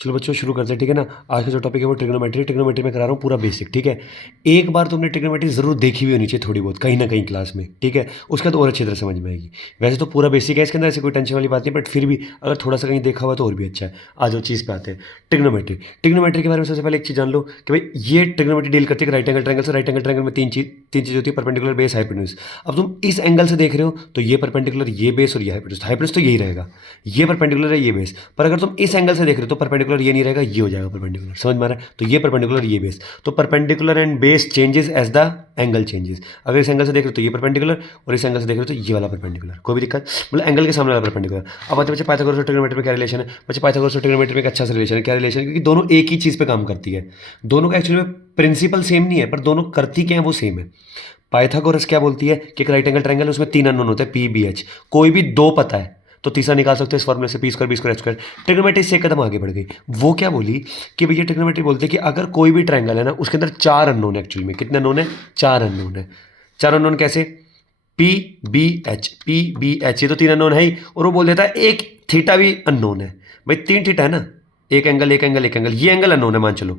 चलो बच्चों शुरू करते हैं, ठीक है ना। आज का जो टॉपिक है वो ट्रिग्नोमेट्री। ट्रिग्नोमेट्री में करा रहा हूँ पूरा बेसिक, ठीक है। एक बार तुमने ट्रिग्नोमेट्री जरूर देखी हुई होनी चाहिए थोड़ी बहुत, कहीं ना कहीं क्लास में, ठीक है। उसका तो और अच्छी तरह समझ में आएगी। वैसे तो पूरा बेसिक है इसके अंदर, ऐसी कोई टेंशन वाली बात नहीं, बट फिर भी अगर थोड़ा सा कहीं देखा हुआ तो और भी अच्छा है। आज वो चीज़ पे आते हैं, ट्रिग्नोमेट्री। ट्रिग्नोमेट्री के बारे में सबसे पहले एक चीज़ जान लो कि भाई ये ट्रिग्नोमेट्री डील करती है राइट एंगल ट्रायंगल से। राइट एंगल ट्रायंगल में तीन चीज़ होती है, परपेंडिकुलर, बेस, हाइपोटेन्यूज। अब तुम इस एंगल से देख रहे हो तो ये परपेंडिकुलर, ये बेस और ये हाइपोटेन्यूज। हाइपोटेन्यूज तो यही रहेगा, ये परपेंडिकुलर है, ये बेस। पर अगर तुम इस एंगल से देख रहे हो तो परपेंडिकुलर ये नहीं रहेगा, ये हो जाएगा परपेंडिकुलर। समझ में आ रहा है? तो ये परपेंडिकुलर, ये बेस। तो perpendicular and base changes as the angle changes. अगर इस एंगल से देख रहे हो तो ये परपेंडिकुलर, और इस एंगल से देख रहे हो तो ये वाला परपेंडिकुलर। कोई भी दिक्कत, मतलब एंगल के सामने वाला परपेंडिकुलर। अब आते बच्चे पाइथागोरस और ट्रिग्नोमेट्री में क्या रिलेशन है। बच्चे पाइथागोरस और ट्रिग्नोमेट्री में एक अच्छा सा रिलेशन है। क्या रिलेशन है? क्योंकि दोनों एक ही चीज़ पे काम करती है। दोनों का एक्चुअली में प्रिंसिपल सेम नहीं है, पर दोनों करती क्या है वो सेम है। पाइथागोरस क्या बोलती है कि एक राइट एंगल ट्रायंगल, उसमें तीन अननोन होते हैं, पी बी एच। कोई भी दो पता है तो तीसरा निकाल सकते हो इस फॉर्मूले से, P square B square H square. Trigonometry से एक कदम आगे बढ़ गई। वो क्या बोली कि भैया ट्रिग्नोमेट्री बोलते हैं कि अगर कोई भी ट्रायंगल है ना, उसके अंदर चार अननोन है। एक्चुअली में कितने अननोन है? चार अननोन है। चार अननोन कैसे? P B H, P B H, ये तो तीन अननोन है ही। और वो बोल देता है एक थीटा भी अननोन है। भाई तीन थीटा है ना, एक एंगल एक एंगल एक एंगल, ये एंगल अननोन है मान चलो,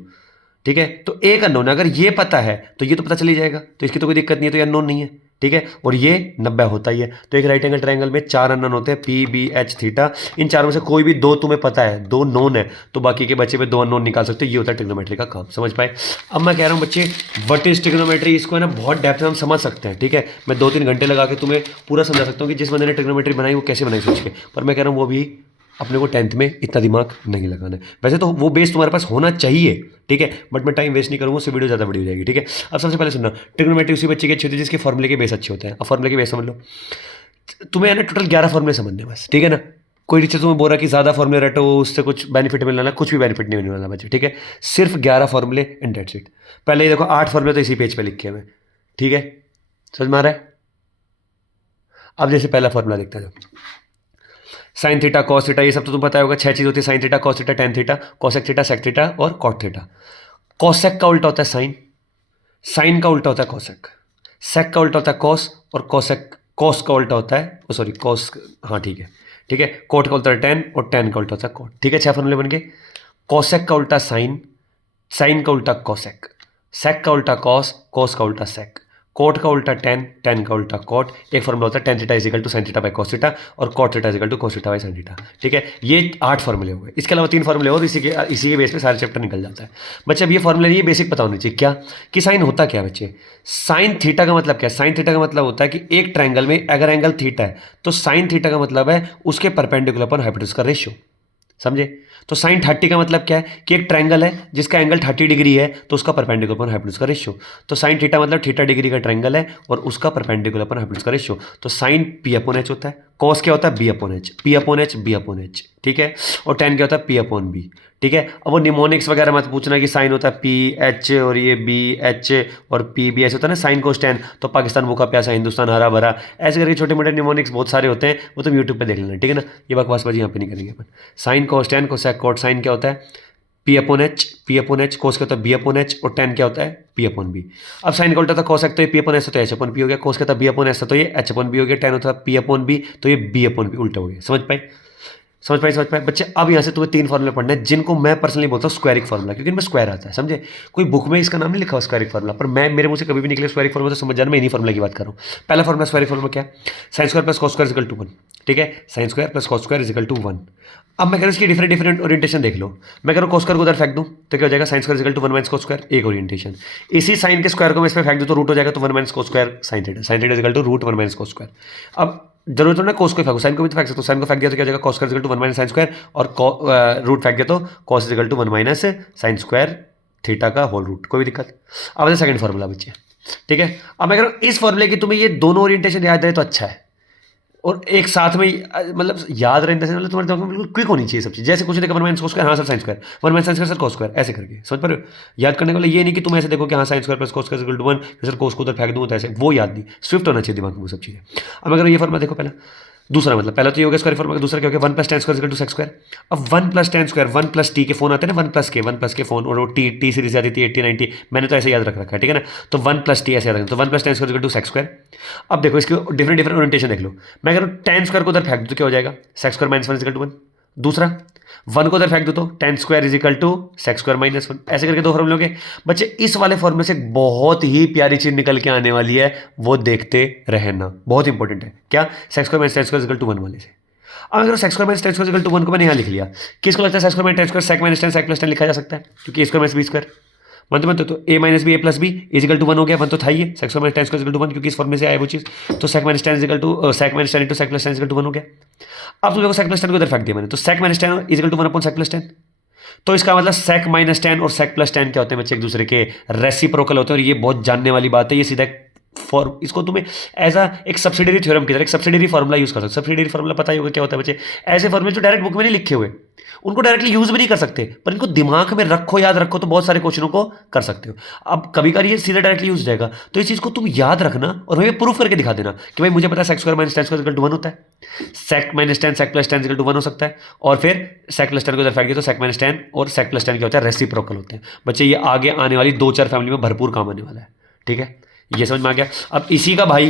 ठीक है। तो एक अननोन है, अगर ये पता है तो ये तो पता चल ही जाएगा, तो इसकी तो कोई दिक्कत नहीं है, तो ये अननोन नहीं है, ठीक है। और ये 90 होता ही है। तो एक राइट एंगल ट्रायंगल में चार अननोन होते हैं, पी बी एच थीटा। इन चारों में से कोई भी दो तुम्हें पता है, दो नोन है, तो बाकी के बचे पे दो अननोन निकाल सकते हो। ये होता है ट्रिग्नोमेट्री का काम। समझ पाए? अब मैं कह रहा हूँ बच्चे, व्हाट इज ट्रिग्नोमेट्री, इसको है ना बहुत डेप्थ में हम समझ सकते हैं, ठीक है। मैं 2-3 घंटे लगा के तुम्हें पूरा समझा सकता हूँ कि जिस बंदे ने ट्रिग्नोमेट्री बनाई वो कैसे बनाई सोच के। पर मैं कह रहा हूँ वो भी अपने को 10th में इतना दिमाग नहीं लगाना है। वैसे तो वो बेस तुम्हारे पास होना चाहिए, ठीक है, बट मैं टाइम वेस्ट नहीं करूँगा, उससे वीडियो ज़्यादा बड़ी हो जाएगी, ठीक है। अब सबसे पहले सुनना, ट्रिग्नोमेट्री उसी बच्चे की अच्छी होती है जिसके फॉर्मूले के बेस अच्छे होते हैं। अब फॉर्मूले के बेस समझ लो, तुम्हें है ना टोटल 11 फॉर्मूले समझने हैं बस, ठीक है ना। कोई टीचर तुम्हें बोल रहा है कि ज़्यादा फॉर्मूले रटो उससे कुछ बेनिफिट मिलने वाला, कुछ भी बेनिफिट नहीं मिलने वाला बच्चे, ठीक है। सिर्फ 11 फॉर्मूले एंड डेट्स इट। पहले ये देखो 8 फॉर्मूले तो इसी पेज पे लिखे हुए हैं, ठीक है। समझ में आ रहा है? अब जैसे पहला फॉर्मूला देखते हैं, साइन थीटा कॉस थीटा, ये सब तो तुम पता होगा। 6 चीज होती है, sine theta cos theta tan theta cosec theta sec theta और कॉट थीटा। कॉसेक का उल्टा होता है साइन, साइन का उल्टा होता है कॉसेक, सेक का उल्टा होता है कॉस, और कॉसेक कॉस का उल्टा होता है सॉरी कॉस, हाँ ठीक है, ठीक है। कोट का उल्टा है टेन और टेन का उल्टा होता है कॉट, ठीक है। 6 फॉर्मूले बन गए। कॉसेक का उल्टा साइन, साइन का उल्टा कॉसेक, सेक का उल्टा कॉस, कॉस का उल्टा सेक, कोट का उल्टा टेन, टेन का उल्टा कोट। एक फॉर्मूला होता है tan theta is equal to sin theta by cos theta, और cot theta is equal to cos theta by sin theta, ठीक है। ये 8 फॉर्मूले हो गए। इसके अलावा 3 फॉर्मूले और, इसी के बेस पे सारे चैप्टर निकल जाता है बच्चे। अब ये फॉर्मूले नहीं, बेसिक पता होनी चाहिए क्या कि साइन होता क्या है बच्चे। साइन थीटा का मतलब क्या है? साइन थीटा का मतलब होता है कि एक ट्रायंगल में अगर एंगल थीटा है तो साइन थीटा का मतलब है उसके परपेंडिकुलर पर हाइपोटेन्यूज का रेशियो। समझे? तो साइन 30 का मतलब क्या है कि एक ट्रायंगल है जिसका एंगल 30 डिग्री है तो उसका परपेंडिकुलर पर हाइपोटेन्यूज का रेशियो। तो साइन थीटा मतलब थीटा डिग्री का ट्रायंगल है और उसका परपेंडिकुलर पर हाइपोटेन्यूज का रेशियो। तो साइन पी अपॉन एच होता है, कॉस क्या होता है? B upon H, P upon H B upon H, ठीक है। और टेन क्या होता है? पी अपॉन बी, ठीक है। अब वो निमोनिक्स वगैरह मत पूछना कि साइन होता है पी एच और ये बी एच और पी बी, ऐसे होता है ना साइन कोस टेन, तो पाकिस्तान भूखा प्यासा हिंदुस्तान हरा भरा, ऐसे करके छोटे मोटे निमोनिक्स बहुत सारे होते हैं, वो तुम यूट्यूब पे देख लेना, ठीक है ना। ये बकवासबाजी यहाँ पे नहीं करेंगे अपन। Sin cos tan cosec cot, sin क्या होता है? P upon H, P upon H, cos क्या होता है? बी अपॉन एच, और टेन क्या होता है? P upon B. अब साइन का उल्टा था कोसेक, तो ये पी अपॉन एच तो एच अपॉन पी हो गया। कोस क्या था? बी अपॉन एच तो ये एच अपॉन बी हो गया। टेन होता था पी अपॉन बी तो ये बी अपॉन बी, उल्टा हो गया। समझ पाए? समझ पाए बच्चे। अब यहाँ से तुम्हें 3 फॉर्मूले पढ़ने हैं जिनको मैं पर्सनली बोलता हूँ स्क्वायरिक फार्मूला, क्योंकि इनमें स्क्वायर आता है। समझे? कोई बुक में इसका नाम नहीं लिखा हुआ स्क्वायरिक फार्मूला, पर मैं मेरे मुंह से कभी भी निकले स्क्वायरिक फार्मूला तो समझ जाना मैं इन्हीं फार्मूला की बात कर रहा हूँ। पहला फार्मूला स्क्वायरिक फार्मूला क्या है? Sine square plus cos square equal to 1, ठीक है। Sine square plus cos square equal to 1। अब मैं कह रहा हूँ इसकी डिफरेंट डिफरेंट ओरिएंटेशन देख लो। मैं कह रहा हूँ कॉस स्क्वायर को उधर फेंक दूँ तो क्या हो जाएगा? Sine square equal to 1 minus cos square, एक ओरिएंटेशन। इसी साइन के स्क्वायर को मैं इसमें फेंक दूँ तो रूट हो जाएगा, तो 1 minus cos square sine theta, sine theta is equal to root 1 minus cos square. अब जरूरत ना कोस को फेंको, साइन को भी तो फेंक सकते हो। साइन को फेंक दिया तो क्या हो जाएगा? Cos square equal to 1 minus sine square, और रूट फेंक दिया तो cos equal to 1 minus sine square theta का होल रूट। कोई दिक्कत? अब सेकंड फॉर्मूला बच्चे, ठीक है। अब मैं कह रहा हूँ इस फॉर्मूले की तुम्हें ये दोनों ओरिएंटेशन याद रहे तो अच्छा है, और एक साथ में मतलब याद रहने से मतलब तुम्हारे दिमाग में बिल्कुल क्विक होनी चाहिए सब चीज़। जैसे कुछ देखा 1 माइनस कोस स्क्वायर, हाँ sir sine square, 1 minus sine square sir cos square, ऐसे करके समझ पा रहे हो? याद करने वाला ये नहीं कि तुम ऐसे देखो कि हाँ sine square plus cos square equal to 1, sir cos को उधर फेंक दूँ तो ऐसे, वो याद नहीं, स्विफ्ट होना चाहिए दिमाग में वो सब चीज़ें। अब अगर ये फॉर्मूला देखो पहला, दूसरा मतलब पहला तो ये हो गया स्क्वायर फॉर्मूला, दूसरा क्या हो गया? 1 plus tan square equal to sec square. अब 1 plus tan square, 1 plus T के फोन आते हैं ना, 1 प्लस के फोन, और वो टी सीरीज आती थी 80 90, मैंने तो ऐसे याद रख रखा है, ठीक है ना। तो 1 प्लस टी ऐसे याद रखना, तो 1 plus tan square equal to sec square. अब देखो इसकी डिफरेंट डिफरेंट ओरिएंटेशन देख लो। मैं कह रहा हूँ टेन स्क्वायर को उधर फेंक दो तो क्या हो जाएगा? Sec square minus 1 equal to 1। दूसरा 1 को उधर फेंक दो तो tan square is equal to sec square minus 1, ऐसे करके दो फॉर्मूले हो गए बच्चे। इस वाले फॉर्मूले से एक बहुत ही प्यारी चीज निकल के आने वाली है, वो देखते रहना, बहुत इंपॉर्टेंट है। क्या? Sec square minus tan square is equal to 1 वाले से। अब अगर sec square minus tan square is equal to 1 को मैंने यहाँ लिख लिया, किसको लगता है sec square minus tan square sec minus tan sec plus tan लिखा जा सकता है, क्योंकि a square minus b square मन तो A minus B A plus B is equal to 1 हो गया, 1 तो था ही है, sec square minus tan square equal to 1, क्योंकि इस फॉर्म में से आया वो चीज, तो sec minus tan equal to sec minus tan into sec plus tan equal to 1 हो गया। अब तुम देखो सेक प्लस tan को इधर फेंक दिया मैंने, तो sec minus tan equal to 1 upon sec plus tan, तो इसका मतलब सेक माइनस tan और सेक प्लस tan क्या होते हैं बच्चे? एक दूसरे के रेसिप्रोकल होते हैं, और ये बहुत जानने वाली बात है। ये सीधा फॉर्म, इसको तुम्हें एज एक सब्सिडरी थ्योरम की तरह एक सब्सिडरी फॉर्मूला यूज कर सकते हो। सब्सिडरी फॉर्मूला पता ही होगा क्या होता है बच्चे? ऐसे फॉर्मूले जो डायरेक्ट बुक में नहीं लिखे हुए, उनको डायरेक्टली यूज भी नहीं कर सकते, पर इनको दिमाग में रखो, याद रखो, तो बहुत सारे क्वेश्चनों को कर सकते हो। अब कभी कभी ये सीधा डायरेक्टली यूज जाएगा, तो इस चीज को तुम याद रखना और हमें प्रूफ करके दिखा देना कि भाई मुझे पता है sec square minus tan square equal to 1 होता है, sec minus tan sec plus tan equal to 1 हो सकता है, और फिर सेक प्लस tan को इधर फेंक दिया तो सेक माइनस tan और सेक प्लस tan क्या होता है? रेसिप्रोकल होते हैं बच्चे। ये आगे आने वाली 2-4 फैमिली में भरपूर काम आने वाला है, ठीक है? ये समझ में आ गया। अब इसी का भाई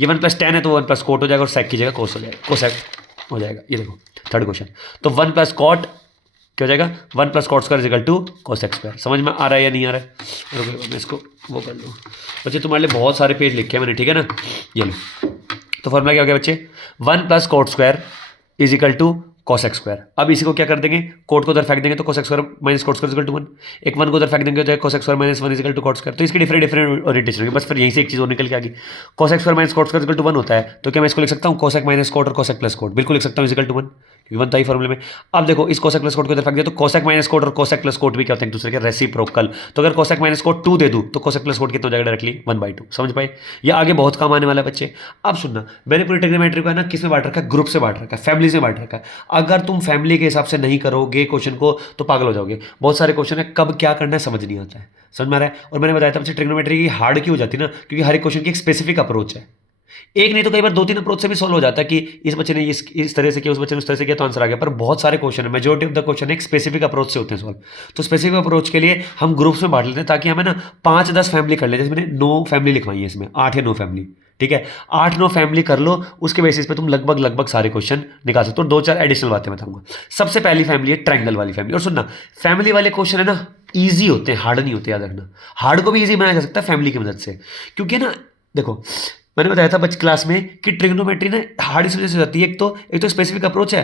ये 1 प्लस tan है तो 1 प्लस कोट हो जाएगा, और सेक की जगह कोस हो जाएगा, कोसेक हो जाएगा। ये देखो थर्ड क्वेश्चन, तो 1 प्लस कॉट क्या हो जाएगा? 1 plus cot square equal to cosec square. समझ में आ रहा है या नहीं आ रहा है? रुको मैं इसको वो कर लूँ बच्चे, तुम्हारे लिए बहुत सारे पेज लिखे हैं मैंने, ठीक है ना? ये लो, तो फॉर्मूला क्या हो गया बच्चे? 1 plus cot square is equal to cosec square. अब इसी को क्या कर देंगे? कोट को उधर फेंक देंगे तो cosec square minus cot square equal to 1, एक 1 को उधर फेंक देंगे तो cosec square minus 1 equal to cot square. तो इसकी डिफरेंट ओरिएंटेशन होगी, बस फिर यहीं से एक चीज और निकल के आ गई। Cosec square minus cot square equal to 1 होता है, तो क्या मैं इसको लिख सकता हूँ कोसेक माइनस कोट और कोसेक प्लस कोट? बिल्कुल लिख सकता हूँ इक्वल टू 1, क्योंकि 1 था ही फॉर्मूले में। अब देखो इस कोसेक प्लस कोट को इधर फेंक दिया तो कोसेक माइनस कोट और कोसेक प्लस कोट भी क्या होते हैं? एक दूसरे के रेसिप्रोकल। तो अगर कोसेक माइनस कोट 2 दे दूं तो कोसेक प्लस कोट कितना हो जाएगा? डायरेक्टली 1/2। समझ पाए? ये आगे बहुत काम आने वाला है बच्चे। अब सुनना, मैंने पूरी ट्रिग्नोमेट्री को है ना किस में बांट रखा है? ग्रुप से बांट रखा है, फैमिली से बांट रखा है। अगर तुम फैमिली के हिसाब से नहीं करोगे क्वेश्चन को तो पागल हो जाओगे। बहुत सारे क्वेश्चन है, कब क्या करना है समझ नहीं आता है, समझ में आ रहा है? और मैंने बताया था बच्चे ट्रिग्नोमेट्री की हार्ड क्यों हो जाती है ना, क्योंकि हर एक क्वेश्चन की एक स्पेसिफिक अप्रोच है। एक नहीं तो कई बार 2-3 अप्रोच से भी सॉल्व हो जाता है कि इस बच्चे ने इस तरह से किया, उस बच्चे ने उस तरह से किया, तो आंसर आ गया। पर बहुत सारे क्वेश्चन है, मेजोरिटी ऑफ द क्वेश्चन एक स्पेसिफिक अप्रोच से होते हैं सॉल्व। तो स्पेसिफिक अप्रोच के लिए हम ग्रुप्स में बांट लेते हैं, ताकि हमें ना 5-10 फैमिली कर ले। जैसे मैंने 9 फैमिली लिखवाई है इसमें, 8 या 9 फैमिली, ठीक है? 8-9 फैमिली कर लो, उसके बेसिस पे तुम लगभग सारे क्वेश्चन निकाल सकते हो। 2-4 एडिशनल बातें बताऊंगा। सबसे पहली फैमिली है ट्रायंगल वाली फैमिली। और सुनना, फैमिली वाले क्वेश्चन है ना ईजी होते हैं, हार्ड नहीं होते, याद रखना। हार्ड को भी ईजी बनाया जा सकता है फैमिली की मदद से, क्योंकि ना देखो मैंने बताया था बच्चे क्लास में कि ट्रिग्नोमेट्री ना हार्ड इस वजह से होती है, एक तो स्पेसिफिक अप्रोच है,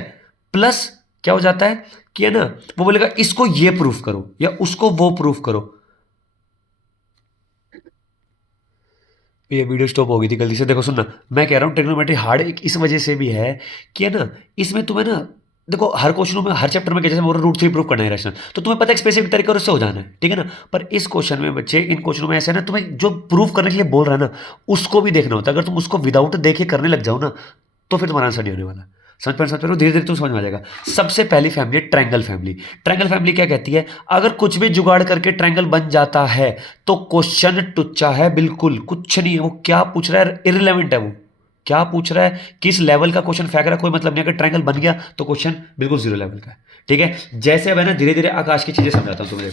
प्लस क्या हो जाता है कि है ना वो बोलेगा इसको ये प्रूफ करो या उसको वो प्रूफ करो। ये वीडियो स्टॉप हो गई थी गलती से। देखो सुनना, मैं कह रहा हूँ ट्रिग्नोमेट्री हार्ड एक इस वजह से भी है कि है ना इसमें तुम्हें ना देखो हर क्वेश्चनों में हर चैप्टर में जैसे रूट 3 प्रूफ करना है रैशनल, तो तुम्हें पता है स्पेसिफिक तरीके और उससे हो जाना है, ठीक है ना? पर इस क्वेश्चन में बच्चे, इन क्वेश्चनों में ऐसा है ना, तुम्हें जो प्रूफ करने के लिए बोल रहा है ना उसको भी देखना होता है। अगर तुम उसको विदाउट देखे करने लग जाओ ना तो फिर तुम्हारा आंसर नहीं होने वाला। समझ पर धीरे धीरे तुम समझ में आ जाएगा। सबसे पहली फैमिली है ट्रायंगल फैमिली। ट्रायंगल फैमिली क्या कहती है? अगर कुछ भी जुगाड़ करके ट्रायंगल बन जाता है तो क्वेश्चन टुच्चा है, बिल्कुल कुछ नहीं है। वो क्या पूछ रहा है इररिलेवेंट है, वो क्या पूछ रहा है, किस लेवल का क्वेश्चन फेंक रहा है, कोई मतलब नहीं। अगर ट्रायंगल बन गया तो क्वेश्चन बिल्कुल 0 लेवल का है, ठीक है? जैसे अब है ना धीरे धीरे आकाश की चीजें समझाता हूं तुम्हें।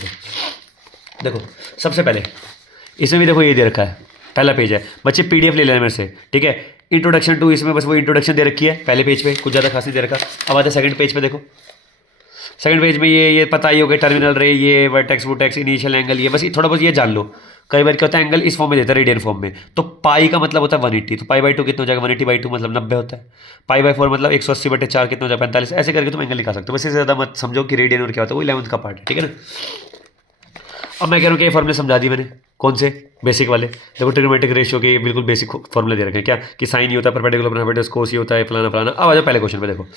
देखो सबसे पहले इसमें भी देखो ये दे रखा है, पहला पेज है बच्चे, पीडीएफ ले लेना मेरे से, ठीक है? इंट्रोडक्शन टू, इसमें बस वो इंट्रोडक्शन दे रखी है पहले पेज पे, कुछ ज़्यादा खास नहीं दे रखा। अब आते सेकंड पेज पे, देखो सेकंड पेज में ये पता ही होगा, टर्मिनल रे, ये वर्टेक्स वुटेक्स, इनिशियल एंगल, ये बस थोड़ा बहुत ये जान लो। कई बार क्या होता है एंगल इस फॉर्म में देता है रेडियन फॉर्म में, तो पाई का मतलब होता है 180, तो पाई/2 कितना हो जाएगा? 180/2 मतलब 90 होता है। पाई/4 मतलब 180/4 कितना हो जाएगा? 45। ऐसे करके तुम एंगल निकाल सकते हो। बस इससे ज़्यादा मत समझो कि रेडियन और क्या होता है, वो 11th का पार्ट है, ठीक है ना? अब मैं कह रहा हूँ कि ये फॉर्मूले समझा दी मैंने, कौन से? बेसिक वाले। देखो ट्रिग्नोमेट्रिक रेशियो के बिल्कुल बेसिक फॉर्मूले दे रखे हैं, क्या कि साइन ये होता है, परपेंडिकुलर परपेंडिकुलर, कोस ये होता है, फलाना फलाना। अब आ जाओ पहले क्वेश्चन पे। देखो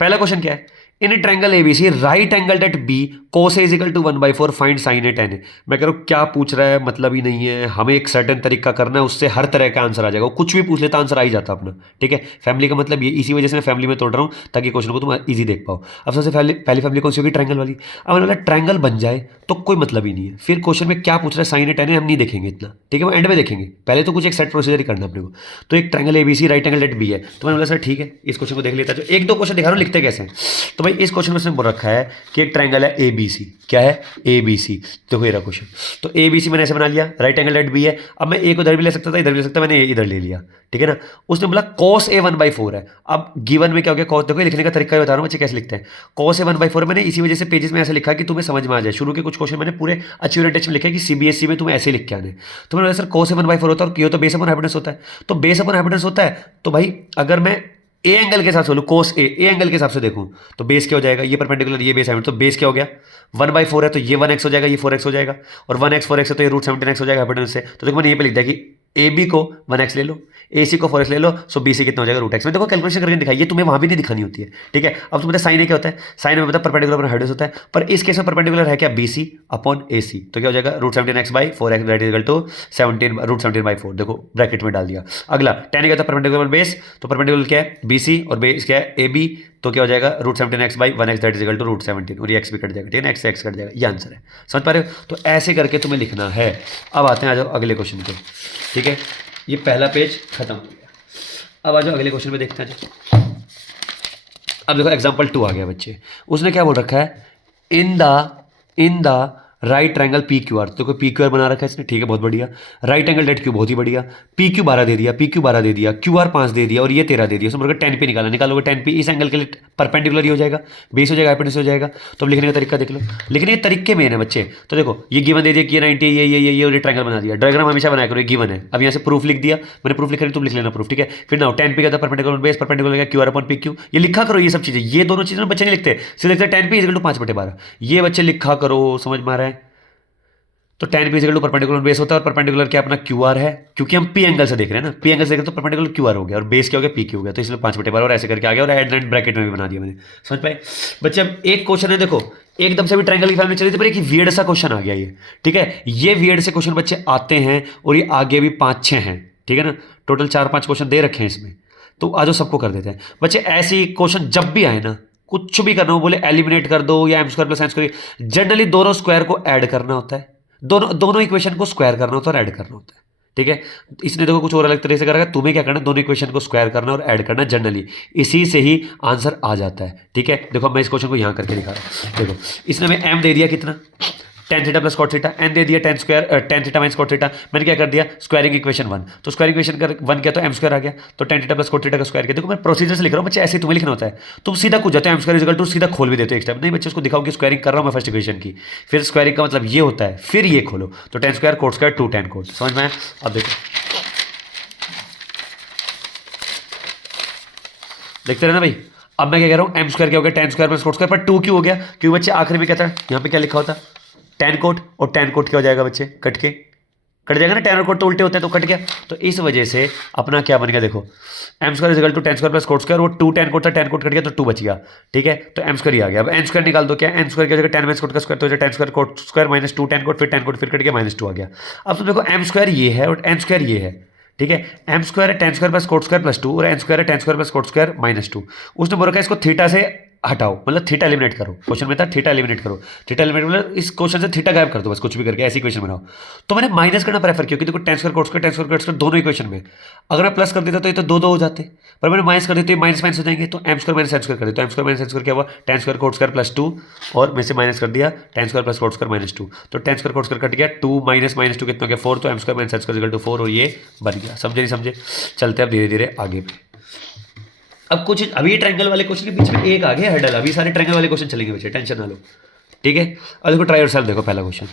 पहला क्वेश्चन क्या है? In triangle ABC right angle at B cos is equal to 1/4 find sine A tan A. मैं कह रहा हूँ क्या पूछ रहा है मतलब ही नहीं है, हमें एक सर्टेन तरीका करना है, उससे हर तरह का आंसर आ जाएगा। कुछ भी पूछ लेता आंसर आ ही जाता अपना, ठीक है? फैमिली का मतलब ये, इसी वजह से मैं फैमिली में तोड़ रहा हूँ ताकि क्वेश्चन को तुम इजी देख पाओ। अब सबसे पहली फैमिली कौन सी होगी? ट्रायंगल वाली। अब मैंने बोला ट्रायंगल बन जाए तो कोई मतलब ही नहीं है, फिर क्वेश्चन में क्या पूछ रहा है साइन ए tan ए हम नहीं देखेंगे इतना, ठीक है? वो एंड में देखेंगे, पहले तो कुछ एक सेट प्रोसीजर ही करना अपने को। तो एक triangle ABC right angle at B है, तो मैंने बोला सर ठीक है इस क्वेश्चन को देख लेता है। जो 1-2 क्वेश्चन दिखा रहा हूँ लिखते कैसे हैं, तो भाई इस क्वेश्चन में उसने बोल रखा है कि एक ट्रायंगल है ए बी सी, क्या है ए बी सी, देखो ये रहा क्वेश्चन। तो ए बी सी मैंने ऐसे बना लिया, राइट एंगल एट बी है। अब मैं ए को इधर भी ले सकता था, इधर भी ले सकता, मैंने ए इधर ले लिया, ठीक है ना। उसने बोला cos ए 1/4 है। अब गिवन में क्या हो गया, cos, देखो लिखने का तरीका बता रहा हूँ बच्चे कैसे लिखते हैं। cos ए 1/4 मैंने इसी वजह से पेजेस में ऐसे लिखा कि तुम्हें समझ में आ जाए। शुरू के कुछ क्वेश्चन मैंने पूरे अच्छी ओरिएंटेशन में लिखा कि सीबीएसई में तुम्हें ऐसे लिख के आने। तो मैंने सर cos ए 1/4 होता है और ये तो बेस अपॉन हाइपोटेनस होता है। तो बेस अपॉन हाइपोटेनस होता है तो भाई अगर मैं ए एंगल के हिसाब से बोलूँ, cos ए एंगल के हिसाब से देखूँ तो बेस क्या हो जाएगा, ये परपेंडिकुलर ये बेस हाइपोटेनस, तो बेस क्या हो गया 1/4 है तो ये 1x हो जाएगा, ये 4x हो जाएगा, और 1x 4x है तो ये √17x हो जाएगा हाइपोटेनस से। तो देखो मैंने ये पे लिख दिया कि ए बी को 1x ले लो, ए सी को 4x ले लो, सो बी सी कितना हो जाएगा √x में। देखो कैलकुलेशन करके दिखाई, ये तुम्हें वहां भी नहीं दिखानी होती है, ठीक है। अब तुम्हें साइन ए क्या होता है, साइन में पता परपेंडिकुलर पर हाइपोटेनस होता है, पर इस केस में परपेंडिकुलर है क्या बी सी अपॉन ए सी, तो क्या हो जाएगा √17x/4x that is equal to 17 √17/4, देखो ब्रैकेट में डाल दिया। अगला tan क्या होता है परपेंडिकुलर बेस, तो परपेंडिकुलर क्या है बी सी और बेस क्या है ए बी, तो क्या हो जाएगा √17x/1x that is equal to √17, और ये x भी कट जाएगा, ठीक है ना, x कट जाएगा, ये आंसर है। समझ पा रहे हो, तो ऐसे करके तुम्हें लिखना है। अब आते हैं, आ जाओ अगले क्वेश्चन पे, ठीक है। ये पहला पेज खत्म हो गया, अब आ जाओ अगले क्वेश्चन पे देखते हैं। अब देखो एग्जांपल 2 आ गया बच्चे, उसने क्या बोल रखा है, in the right triangle P Q R, तो कोई पी क्यू आर बना रखा है इसने, ठीक है बहुत बढ़िया। राइट एंगल डेट क्यू, बहुत ही बढ़िया। पी क्यू 12 दे दिया, पी क्यू 12 दे दिया, क्यू आर 5 दे दिया, और ये 13 दे दिया। उसमें 10 पे निकाला, निकालोगे 10 पे इस एंगल के लिए परपेंडिकुलर ही हो जाएगा, बेस हो जाएगा, हाइपोटेनस हो जाएगा। तो अब लिखने का तरीका देख लो, लिखने के तरीके मेन है बच्चे। तो देखो ये गिवन दे दिया कि 90 ये और ये ट्रायंगल बना दिया। डायग्राम हमेशा बनाया करो, ये गिवन है। अब यहाँ से प्रूफ लिख दिया, मैंने प्रूफ लिख रही, तुम लिख लेना प्रूफ, ठीक है। फिर ना 10 पे क्या था perpendicular base, perpendicular Q R upon P Q, ये लिखा करो। ये सब चीजें, ये दोनों चीजें बच्चे नहीं लिखते, सिर्फ लिखते 10 पे इज इक्वल टू 5/12, ये बच्चे लिखा करो, समझ में आ रहा है। तो tan p equal to perpendicular base होता है, और परपेंडिकुलर क्या अपना क्यू आर है, क्योंकि हम पी एंगल से देख रहे हैं ना, पी एंगल से देख रहे हैं तो परपेंडिकुलर क्यू आर हो गया, और बेस क्या हो गया पी क्यू हो गया, तो इसलिए 5/12 और ऐसे करके आ गया, और हेड लाइन ब्रैकेट में भी बना दिया मैंने। समझ पाए बच्चे। अब एक क्वेश्चन है, देखो एकदम से भी ट्रायंगल की फैमिली चली थी, पर एक वियर्ड सा क्वेश्चन आ गया ये, ठीक है। ये वियर्ड से क्वेश्चन बच्चे आते हैं, और ये आगे भी 5-6 हैं, ठीक है ना। टोटल 4-5 क्वेश्चन दे रखे हैं इसमें, तो आज सबको कर देते हैं बच्चे। ऐसी क्वेश्चन जब भी आए ना, कुछ भी करना हो, बोले एलिमिनेट कर दो या m² + sin², जनरली दोनों स्क्वायर को ऐड करना होता है, दोनों इक्वेशन को स्क्वायर करना होता है और ऐड करना होता है, ठीक है। इसने देखो कुछ और अलग तरीके से करेगा, तुम्हें क्या करना है, दोनों इक्वेशन को स्क्वायर करना और ऐड करना, जनरली इसी से ही आंसर आ जाता है, ठीक है। देखो मैं इस क्वेश्चन को यहां करके दिखा रहा हूं। देखो इसने हमें m दे दिया कितना, tan theta + cot theta, n दे दिया tan थीटा - cot थीटा। मैंने क्या कर दिया, स्क्वायरिंग इक्वेशन 1, तो स्क्वायरिंग इक्वेशन का 1 क्या, तो m² आ गया, तो tan थीटा + cot थीटा का स्क्वायर किया। देखो मैं प्रोसीजर से लिख रहा हूं बच्चे, ऐसे तुम्हें लिखना होता है। तुम सीधा कूद जाते हो, m² इक्वल टू सीधा खोल भी देते हो एक स्टेप, नहीं बच्चे उसको दिखाओ कि स्क्वायरिंग कर रहा हूं मैं फर्स्ट इक्वेशन की, फिर स्क्वायरिंग का मतलब ये होता है, फिर ये खोलो, तो tan² cot² 2 tan cot। समझ में आया। अब देखो देखते रहना भाई। अब मैं क्या कह रहा हूं, m² क्या हो गया, tan² + cot², पर 2 क्यों हो गया, क्योंकि बच्चे आखिर में क्या था, यहाँ पे क्या लिखा होता tan cot, और tan cot क्या हो जाएगा बच्चे, कट जाएगा ना, tan और cot तो उल्टे होते हैं, तो कट गया। तो इस वजह से अपना क्या बन गया, देखो m² equal to tan² + cot², वो 2 tan cot था, tan cot कट गया तो 2 बच गया, ठीक है। तो m² ही आ गया। अब n² निकाल दो, क्या n² क्या हो जाएगा, tan - cot का स्क्वायर, तो tan² cot² - 2 tan cot, फिर tan cot फिर कट गया -2 आ गया। अब तो देखो m² ये है और n² ये है, ठीक है। m² है tan² + cot² +2, और n² है tan² + cot² -2। उसने बोला इसको थीटा से हटाओ, मतलब थीटा एलिमिनेट करो। क्वेश्चन में था थीटा एलिमिनेट करो, थीटा एलिमिनेट मतलब इस क्वेश्चन से थीटा गायब कर दो, बस कुछ भी करके ऐसी इक्वेशन बनाओ। तो मैंने माइनस करना प्रेफर किया, क्योंकि देखो tan² cot² दोनों इक्वेशन में अगर मैं प्लस कर देता तो ये तो 2 हो जाते, पर मैंने माइनस कर देते तो माइनस हो जाएंगे, तो m² - n² कर दे, तो m² - n² क्या हुआ, tan² cot² +2, और में से माइनस कर दिया tan² + cot² -2, तो tan² cot² कट गया, 2 - -2 कितना हो गया 4, तो m² - n² इक्वल टू 4, और ये बन गया। समझे नहीं समझे, चलते अब धीरे धीरे आगे पे। अब कुछ अभी ट्रायंगल वाले क्वेश्चन के बीच में एक आ गया हर्डल, अभी सारे ट्रायंगल वाले क्वेश्चन चलेंगे बच्चे, टेंशन ना लो, ठीक है। अब देखो ट्राई योरसेल्फ, देखो पहला क्वेश्चन,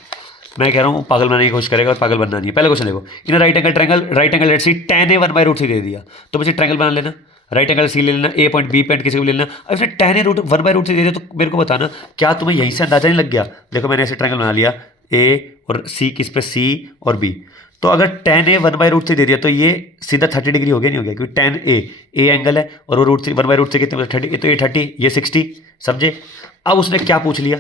मैं कह रहा हूँ पागल बनाने की कोशिश करेगा और पागल बनना नहीं है। पहला क्वेश्चन देखो, इन right angle triangle, right angle let's see tan a 1/√3 दे दिया, तो बच्चे ट्रायंगल बना लेना, राइट एंगल सी ले लेना, ए पॉइंट बी पॉइंट किसी को ले लेना। अब इसने tan a 1/√3 दे दिया, तो मेरे को बताना क्या तुम्हें यहीं से अंदाजा नहीं लग गया। देखो मैंने ऐसे ट्रायंगल बना लिया, ए और सी किस पे, सी और बी, तो अगर tan a 1/√3 दे दिया तो ये सीधा 30 डिग्री हो गया, नहीं हो गया, क्योंकि tan a एंगल है, और वो √3 1/√3 कितने 30, तो ये 30 ये 60, समझे। अब उसने क्या पूछ लिया,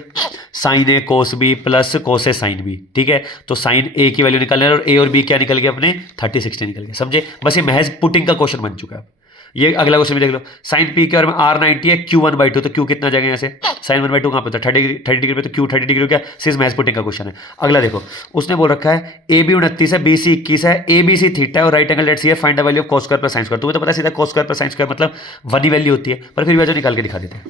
साइन ए कोस बी प्लस कोस ए साइन बी, ठीक है। तो साइन ए की वैल्यू निकालना है, और ए और बी क्या निकल गया अपने 30 60 निकल गया, समझे। बस ये महज पुटिंग का क्वेश्चन बन चुका है। ये अगला क्वेश्चन भी देख लो, साइन पी के और में r90 है, q 1/2, तो q कितना जाएगा यहाँ से, साइन 1/2 कहाँ पे था 30 डिग्री पे, तो q 30 डिग्री हो गया, सिर्फ मैच पुटिंग का क्वेश्चन है। अगला देखो, उसने बोल रखा है ए बी 29 है, बी सी 21 है, ए बी सी थीटा है, और राइट एंगल लेट्स सी है, find the value of cos² + sin²। तुम्हें तो पता है सीधा cos² + sin² मतलब 1 ही वैल्यू होती है, पर फिर वैल्यू निकाल के दिखा देते हैं,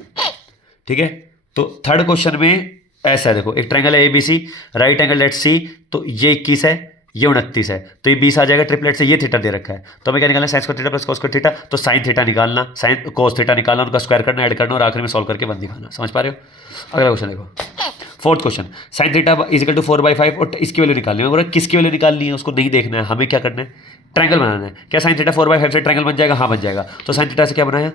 ठीक है। तो थर्ड क्वेश्चन में ऐसा है, देखो एक ट्रायंगल है ABC, right angle let see, तो ये 21 है, ये 29 है, तो ये 20 आ जाएगा ट्रिपलेट से, ये थीटा दे रखा है, तो हमें क्या निकालना है, sine square theta plus cos square theta, तो साइन थीटा निकालना, साइन कॉस थीटा निकालना, उनका स्क्वायर करना, ऐड करना और आखिर में सॉल्व करके 1 दिखाना। समझ पा रहे हो? अगला क्वेश्चन देखो, fourth question, sine theta is equal to 4/5 और इसकी वैल्यू निकालनी है। बोला किसकी वैल्यू निकालनी है उसको नहीं देखना है, हमें क्या करना है, ट्रायंगल बनाना है। क्या साइन थीटा 4/5 से ट्रायंगल बन जाएगा? हाँ बन जाएगा। तो साइन थीटा से क्या बनाया,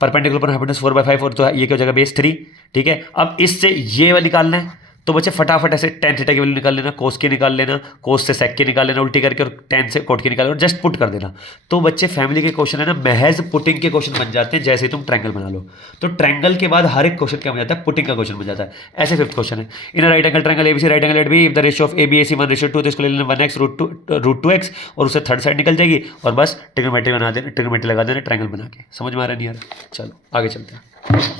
परपेंडिकुलर पर हाइपोटेनस 4/5 और तो ये क्या हो जाएगा, बेस 3। ठीक है, अब इससे ये वाला निकालना है, तो बच्चे फटाफट ऐसे टेन थीटा की वैल्यू निकाल लेना, कोस की निकाल लेना, कोस से सेक की निकाल लेना उल्टी करके, और टेन से कोट की निकाल लेना और जस्ट पुट कर देना। तो बच्चे फैमिली के क्वेश्चन है ना, महज पुटिंग के क्वेश्चन बन जाते हैं जैसे ही तुम ट्रायंगल बना लो। तो ट्रायंगल के बाद हर एक क्वेश्चन क्या बन जाता है, पुटिंग का क्वेश्चन बन जाता है। ऐसे फिफ्थ क्वेश्चन है, in right angle triangle ABC right angle at B, if the ratio of ABAC 1:2, तो इसको ले लेना 1x रूट 2x और उससे थर्ड साइड निकल जाएगी और बस ट्रिग्नोमेट्री बना देना, ट्रिग्नोमेट्री लगा देना ट्रायंगल बना के। समझ में आ रहा नहीं आ रहा? चलो आगे चलते हैं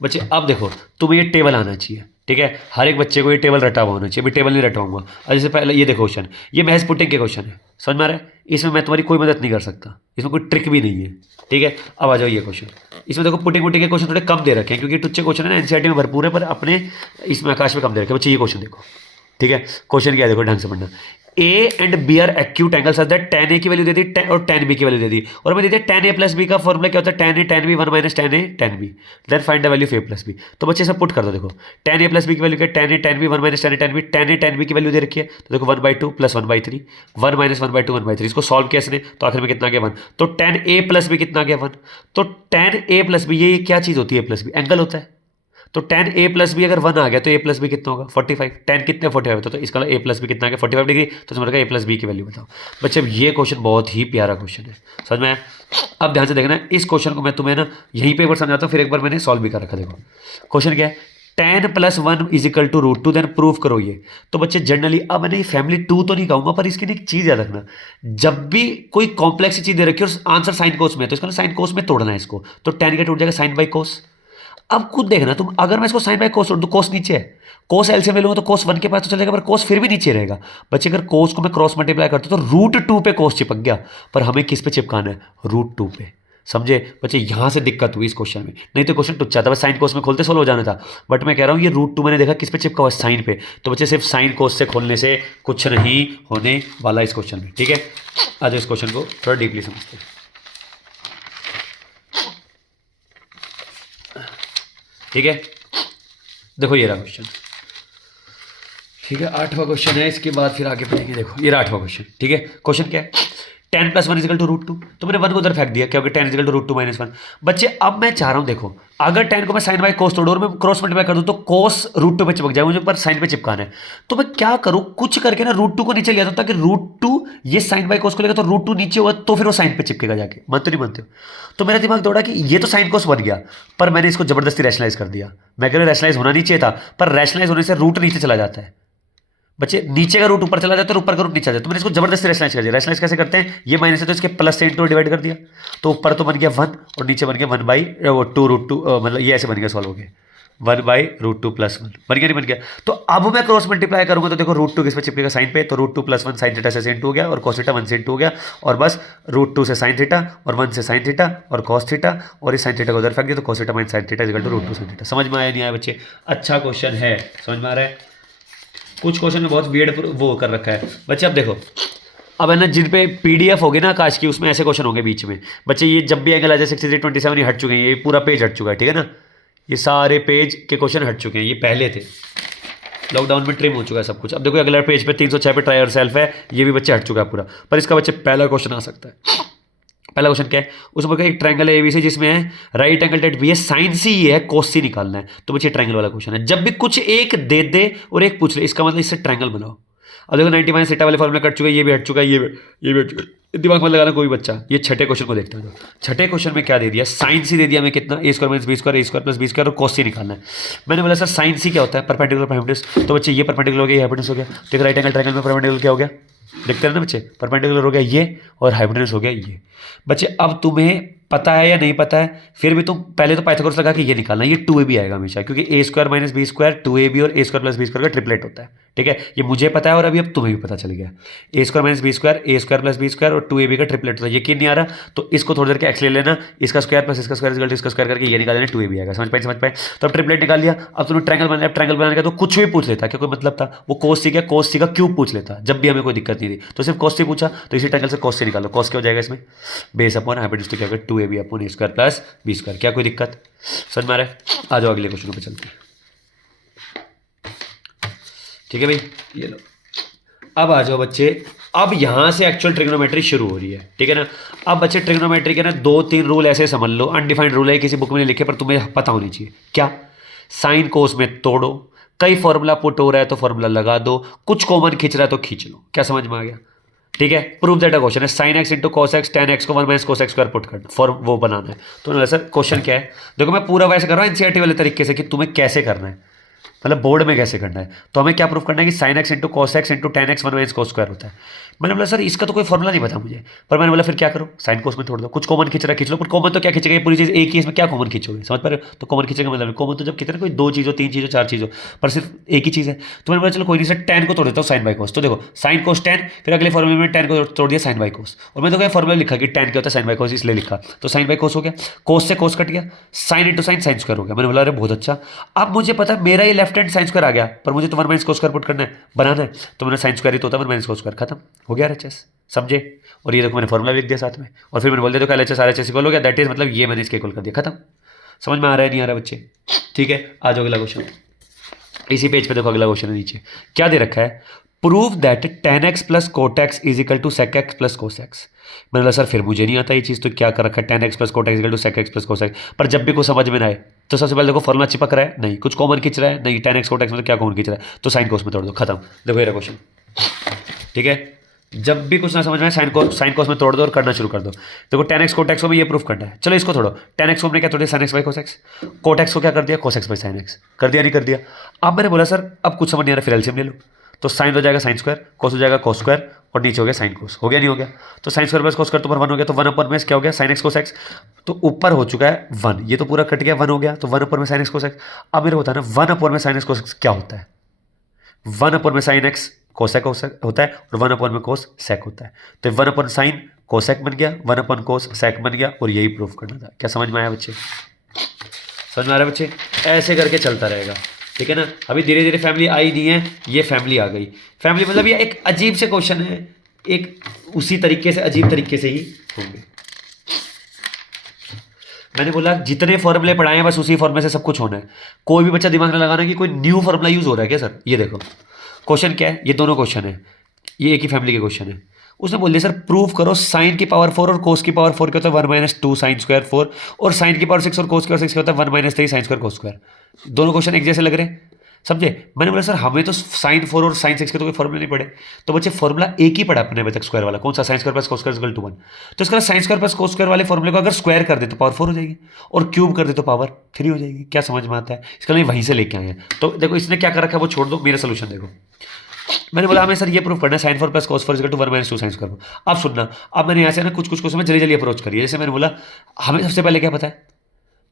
बच्चे। अब देखो तुम्हें ये टेबल आना चाहिए, ठीक है, हर एक बच्चे को ये टेबल रटा हुआ होना चाहिए। मैं टेबल नहीं रटाऊंगा। और जैसे पहले ये देखो क्वेश्चन, ये महज पुटिंग के क्वेश्चन है, समझ में आ रहा है? इसमें मैं तुम्हारी कोई मदद नहीं कर सकता, इसमें कोई ट्रिक भी नहीं है, ठीक है। अब आ जाओ ये क्वेश्चन, इसमें देखो पुटिंग के क्वेश्चन थोड़े कम दे रखे हैं क्योंकि टुच्चे क्वेश्चन है ना, NCERT में भरपूर है, पर अपने इसमें आकाश में कम दे रखे हैं। बच्चे ये क्वेश्चन देखो, ठीक है, क्वेश्चन क्या है देखो ढंग से पढ़ना। A and B are acute angle such that tan A की वैल्यू दे दी और tan B की वैल्यू दे दी, और मैं दे दिया tan A प्लस B का फॉर्मूला क्या होता है, tan A tan B 1 minus tan A tan B, then find the value of A plus B। तो बच्चे सब पुट कर दो, देखो tan A प्लस B की वैल्यू क्या है, tan A tan B 1 minus tan A tan B, tan A tan B की वैल्यू दे रखी है, तो देखो 1/2 प्लस 1/3, 1 माइनस 1/2 1/3, इसको सॉल्व किया इसने तो आखिर में कितना आ गया 1। तो tan A प्लस B कितना आ गया 1। तो tan A प्लस B ये क्या चीज़ होती है, प्लस B एंगल होता है। तो tan A प्लस बी अगर 1 आ गया तो A प्लस बी कितना होगा 45, tan कितने 45 होता है, तो इसका A प्लस बी कितना आ गया 45 डिग्री। तो समझ A प्लस बी की वैल्यू बताओ। बच्चे अब ये क्वेश्चन बहुत ही प्यारा क्वेश्चन है, समझ में आया? अब ध्यान से देखना है, इस क्वेश्चन को मैं तुम्हें ना यहीं पे एक बार समझाता हूँ, फिर एक बार मैंने सॉल्व भी कर रखा। देखो क्वेश्चन क्या है, tan plus 1 is equal to root 2, then prove करो ये। तो बच्चे जनरली, अब मैंने फैमिली 2 तो नहीं कहूंगा, पर इसकी एक चीज याद रखना, जब भी कोई कॉम्प्लेक्स चीज दे रखी है और आंसर साइन कोस में, तो इसका साइन कोस में तोड़ना है इसको, तो tan क्या टूट जाएगा, साइन बाई कोस। अब खुद देखना तुम, अगर मैं इसको साइन बाय कोस तो कोस नीचे है, कोस एलसीएम ले लूंगा तो कोस 1 के पास तो चलेगा, पर कोस फिर भी नीचे रहेगा। बच्चे अगर कोस को मैं क्रॉस मल्टीप्लाई करता तो रूट 2 पे कोस चिपक गया, पर हमें किस पे चिपकाना है, रूट 2 पे। समझे बच्चे? यहां से दिक्कत हुई इस क्वेश्चन में, नहीं तो क्वेश्चन टुच्चा था, बस साइन कोस में खोलते सोल्व हो जाना था। बट मैं कह रहा हूं ये रूट 2 मैंने देखा किस पे चिपका हुआ, साइन पे, तो बच्चे सिर्फ साइन कोस से खोलने से कुछ नहीं होने वाला इस क्वेश्चन में, ठीक है। आज इस क्वेश्चन को थोड़ा डीपली समझते हैं, ठीक है। देखो ये रहा क्वेश्चन, ठीक है, 8वां क्वेश्चन है, इसके बाद फिर आगे पढ़ेंगे। देखो ये 8वां क्वेश्चन, ठीक है। क्वेश्चन क्या है, tan plus 1 equal to root 2, तो मैंने 1 को उधर फेंक दिया क्योंकि tan equal to root 2 minus 1। बच्चे अब मैं चाह रहा हूं, देखो अगर tan को मैं साइन बाय कोस तोड़ूं और मैं क्रॉस मल्टीप्लाई कर दूं तो कोस रूट 2 पे चिपक जाए, मुझे पर साइन पे चिपकाना है। तो मैं क्या करूं, कुछ करके ना रूट 2 को नीचे ले आता हूं, ताकि रूट 2 ये साइन बाय कोस को लेगा तो रूट 2 नीचे होगा, तो फिर वो साइन पे चिपकेगा जाके। मानते नहीं मानते हो? तो मेरा दिमाग दौड़ा कि ये तो साइन कोस बन गया, पर मैंने इसको जबरदस्ती रैशनलाइज कर दिया। मैं कह रहा रैशनलाइज होना नहीं चाहिए था, पर रैशनलाइज होने से रूट नीचे चला जाता है। बच्चे नीचे का रूट ऊपर चला जाता है और ऊपर का रूट नीचे आ जाता है, तो मैंने इसको जबरदस्ती रैशनलाइज कर दिया। रैशनलाइज कैसे करते हैं, ये माइनस है तो इसके प्लस से इनटू डिवाइड कर दिया, तो ऊपर तो बन गया 1 और नीचे बन गया 1/2 रूट 2, मतलब ये ऐसे बन गया, सॉल्व हो गया 1/√2 + 1 बन गया, नहीं बन गया? तो अब मैं क्रॉस मल्टीप्लाई करूंगा तो देखो रूट 2 किस पे चिपकेगा, साइन पे, तो रूट 2 + 1 साइन थीटा से इंटू हो गया और कॉस थीटा 1 से इंटू हो गया, और बस रूट 2 से साइन थीटा और 1 से साइन थीटा और कॉस थीटा, और इस साइन थीटा को उधर फेंक दिया तो cos theta minus sine theta equal to root 2 sine theta. समझ में आया नहीं आया बच्चे? अच्छा क्वेश्चन है, समझ में आ रहा है? कुछ क्वेश्चन में बहुत वियर्ड वो कर रखा है बच्चे। अब देखो, अब है ना, जिन पे पीडीएफ होगी ना आकाश की, उसमें ऐसे क्वेश्चन होंगे बीच में बच्चे। ये जब भी एंगल आ जाए 6327 ये हट चुके हैं, ये पूरा पेज हट चुका है, ठीक है ना। ये सारे पेज के क्वेश्चन हट चुके हैं, ये पहले थे, लॉकडाउन में ट्रिम हो चुका है सब कुछ। अब देखो अगला पेज पे 306 पे ट्राई और सेल्फ है, ये भी बच्चे हट चुका है पूरा, पर इसका बच्चे पहला क्वेश्चन आ सकता है। पहला क्वेश्चन क्या है, उसमें एक ट्रायंगल है एबीसी जिसमें है राइट एंगल एट बी है, साइन सी है, कोस सी निकालना है। तो बच्चे ट्रायंगल वाला क्वेश्चन है, जब भी कुछ एक दे दे और एक पूछ ले, इसका मतलब इससे ट्रायंगल बनाओ। अब देखो 90 माइनस थीटा वाले फॉर्मूला कट चुका है, ये भी हट चुका है, ये भी हट चुका है। दिमाग में लगाना कोई बच्चा, ये छठे क्वेश्चन को देखता है। छठे क्वेश्चन में क्या दे दिया, साइन सी दे दिया हमें कितना, ए स्क्वायर माइनस बी स्क्वायर, ए स्क्वायर प्लस बी स्क्वायर और कॉस सी निकालना है। मैंने बोला सर साइन सी क्या होता है, परपेंडिकुलर पर हाइपोटेनस। तो बच्चे ये परपेंडिकुलर हो गया, ये हाइपोटेनस हो गया। तो राइट एंगल ट्रायंगल में परपेंडिकुलर क्या हो गया, देखते हैं ना बच्चे, परपेंडिकुलर हो गया ये और हाइपोटेनस हो गया ये। बच्चे अब तुम्हें पता है या नहीं पता है, फिर भी तुम पहले तो पाइथागोरस लगा के ये निकालना, ये 2ab आएगा हमेशा, क्योंकि A square minus B square 2ab और A square plus B square का ट्रिपलेट होता है, ठीक है। ये मुझे पता है और अभी अब तुम्हें भी पता चल गया। ए स्क्वायर माइनस बी स्क्वायर, ए स्क्वायर प्लस बी स्क्वायर और 2ab का ट्रिपलेट होता है। यकीन नहीं आ रहा तो इसको थोड़ी देर के एक्स ले लेना, इसका स्क्वायर प्लस इसका स्क्वायर इक्वल टू इसका स्क्वायर करके ये निकाल लेना, 2ab आएगा। समझ पाए। तो अब ट्रिपलेट निकाल लिया। अब तुमने ट्रायंगल बनाया, ट्रायंगल बनाने का तो कुछ भी पूछ लेता, क्या कोई मतलब था? वो कोस सी क्या, कोस सी का क्यूब पूछ लेता, जब भी हमें कोई दिक्कत नहीं थी। तो सिर्फ कोस सी पूछा, तो इसी ट्रायंगल से कोस सी निकालो। कोस क्या हो जाएगा इसमें, बेस अपॉन हाइपोटेन्यूज, तो क्या होगा 2ab अपॉन ए स्क्वायर प्लस बी स्क्वायर। क्या कोई दिक्कत? समझ में आ रहा है? आ जाओ अगले क्वेश्चन पे चलते हैं, ठीक है भाई। ये लो, अब आ जाओ बच्चे, अब यहां से एक्चुअल ट्रिग्नोमेट्री शुरू हो रही है, ठीक है ना। अब बच्चे ट्रिग्नोमेट्री के ना 2-3 रूल ऐसे समझ लो, अनडिफाइंड रूल है, किसी बुक में नहीं लिखे पर तुम्हें पता होनी चाहिए। क्या? साइन कोस में तोड़ो, कई फॉर्मूला पुट हो रहा है तो फॉर्मूला लगा दो, कुछ कॉमन खींच रहा है तो खींच लो। क्या समझ में आ गया? ठीक है। प्रूव दैट अ क्वेश्चन है sine x into cos x ten x को 1 minus cos x square put करना, फॉर वो बनाना है। तो सर क्वेश्चन क्या है, देखो मैं पूरा वैसे कर रहा हूँ एनसीईआरटी वाले तरीके से कि तुम्हें कैसे करना है, मतलब बोर्ड में कैसे करना है। तो हमें क्या प्रूफ करना है कि sine x into cos x into ten x 1 minus cos square होता है। मैंने बोला सर इसका तो कोई फॉर्मुला नहीं पता मुझे, पर मैंने बोला फिर क्या करो, साइन कोस में तोड़ दो, कुछ कॉमन खींच रहा खींच लो, पर कॉमन तो क्या खींचेगा, ये पूरी चीज़ एक ही, इसमें क्या कॉमन खींचोगे, समझ पा रहे हो? तो कॉमन खींचेगा मतलब कॉमन तो जब कितने कोई 2 चीज़ हो, 3 चीज़ हो, 4 चीज़ हो, पर सिर्फ एक ही चीज़ है। तो मैंने बोला चलो कोई नहीं सर टेन को तोड़ देता हूँ साइन बाई कोस। तो देखो साइन कोस टेन, फिर अगले फॉर्मुले में टेन को तोड़ दिया साइन बाई कोस, और मैं तो क्या फॉर्मुला लिखा कि टेन क्या होता है साइन बाई कोस, इसलिए लिखा। तो साइन बाई कोस हो गया, कोस से कोस कट गया, sine into sine sine square हो गया। मैंने बोला अरे बहुत अच्छा, अब मुझे पता है मेरा ये लेफ्ट हैंड साइन स्क्वायर आ गया, पर मुझे तो 1 माइनस कोस स्क्वायर पुट करना है, बनाना है। तो मैंने साइन स्क्वायर ही तो होता है 1 माइनस कोस स्क्वायर, खत्म हो गया RHS, समझे? और ये देखो मैंने फॉर्मुला लिख दिया साथ में, और फिर मैंने बोल दिया तो LHS RHS इक्वल हो गया, दैट इज मतलब ये मैंने इसके इक्वल कर दिया, खत्म। समझ में आ रहा है नहीं आ रहा बच्चे? ठीक है, आ जाओ अगला क्वेश्चन। इसी पेज पे देखो अगला क्वेश्चन है, नीचे क्या दे रखा है, prove that tan x plus cot x is equal to sec x plus cos x. मैंने बोला सर फिर मुझे नहीं आता ये चीज़, तो क्या कर रखा है tan x plus cot x equal to sec x plus cos x. पर जब भी कुछ समझ में ना आए तो सबसे पहले देखो फॉर्मुला चिपक रहा है, नहीं कुछ कॉमन खींच रहा है, नहीं tan x कोट एक्स मतलब क्या कॉमन खींच रहा है, तो साइन कोस में तोड़ दो, खत्म। देखो ये क्वेश्चन, ठीक है। जब भी कुछ ना समझ में आए साइन कोस में तोड़ दो और करना शुरू कर दो। देखो tan x कोट एक्स को भी ये प्रूफ करना है, चलो इसको तोड़ो। tan x को हमने क्या तोड़ दिया, sin x by cos x, cot x को क्या कर दिया, cos x by sine x, कर दिया नहीं कर दिया। अब मैंने बोला सर अब कुछ समझ नहीं आ रहा, फिर एलसीएम ले लो, तो साइन हो जाएगा साइन स्क्वायर, कोस हो जाएगा कोस स्क्वायर, और नीचे हो गया साइन कोस, हो गया नहीं हो गया, तो sine square plus cos square तो 1 हो गया, तो 1 अपर में क्या हो गया साइन एक्स कोस एक्स, तो ऊपर हो चुका है 1, ये तो पूरा कट गया 1 हो गया, तो 1 अपर में साइन एक्स कोस एक्स। अब मेरे होता है ना 1 अपर में साइन एक्स कोस एक्स क्या होता है, 1 अपर में साइन एक्स कोसेक होता है और 1 अपर में कोस सेक होता है, तो 1 अपर साइन कोसेक बन गया, 1 अपर कोस सेक बन गया, और यही प्रूफ करना था। क्या समझ में आया बच्चे? समझ में आ रहा है बच्चे? ऐसे करके चलता रहेगा, ठीक है ना। अभी धीरे धीरे फैमिली आई नहीं है, ये फैमिली आ गई। फैमिली मतलब ये एक अजीब से क्वेश्चन है, एक उसी तरीके से अजीब तरीके से ही होंगे। मैंने बोला जितने फॉर्मूले पढ़ाए हैं बस उसी फॉर्मूले से सब कुछ होना है, कोई भी बच्चा दिमाग न लगाना कि कोई न्यू फॉर्मूला यूज हो रहा है क्या सर। ये देखो क्वेश्चन क्या है, ये दोनों क्वेश्चन है, ये एक ही फैमिली के क्वेश्चन है। उसने बोल दिया सर प्रूव करो साइन की पावर 4 और कोस की पावर 4 क्या होता है 1 माइनस 2 साइन स्क्वायर 4, और साइन की पावर 6 और कोस की पावर 6 क्या होता है 1 minus 3 sine square cos square. दोनों क्वेश्चन एक जैसे लग रहे हैं, समझे? मैंने बोला सर हमें तो साइन 4 और साइन 6 के तो कोई फॉर्मूला नहीं पड़े, तो बच्चे फॉर्मूला एक ही पढ़ा अपने अभी तक स्क्वायर वाला, कौन सा, sine square plus cos square equal to 1। तो इसका sine square plus cos square वाले फॉर्मूले को अगर स्क्वायर कर दे तो पावर 4 हो जाएगी, और क्यूब कर दे तो पावर 3 हो जाएगी। क्या समझ में आता है? इसका लिए वहीं से लेके आए हैं। तो देखो इसने क्या कर रखा है वो छोड़ दो, मेरा सोल्यूशन देखो। मैंने बोला हमें सर ये प्रूफ करना है sine 4 plus cos 4 equal to 1 minus 2 sine square. अब सुनना, अब मैंने यहाँ से ना कुछ कुछ क्वेश्चन में जल्दी जल्दी अप्रोच करिए। जैसे मैंने बोला हमें सबसे पहले क्या पता है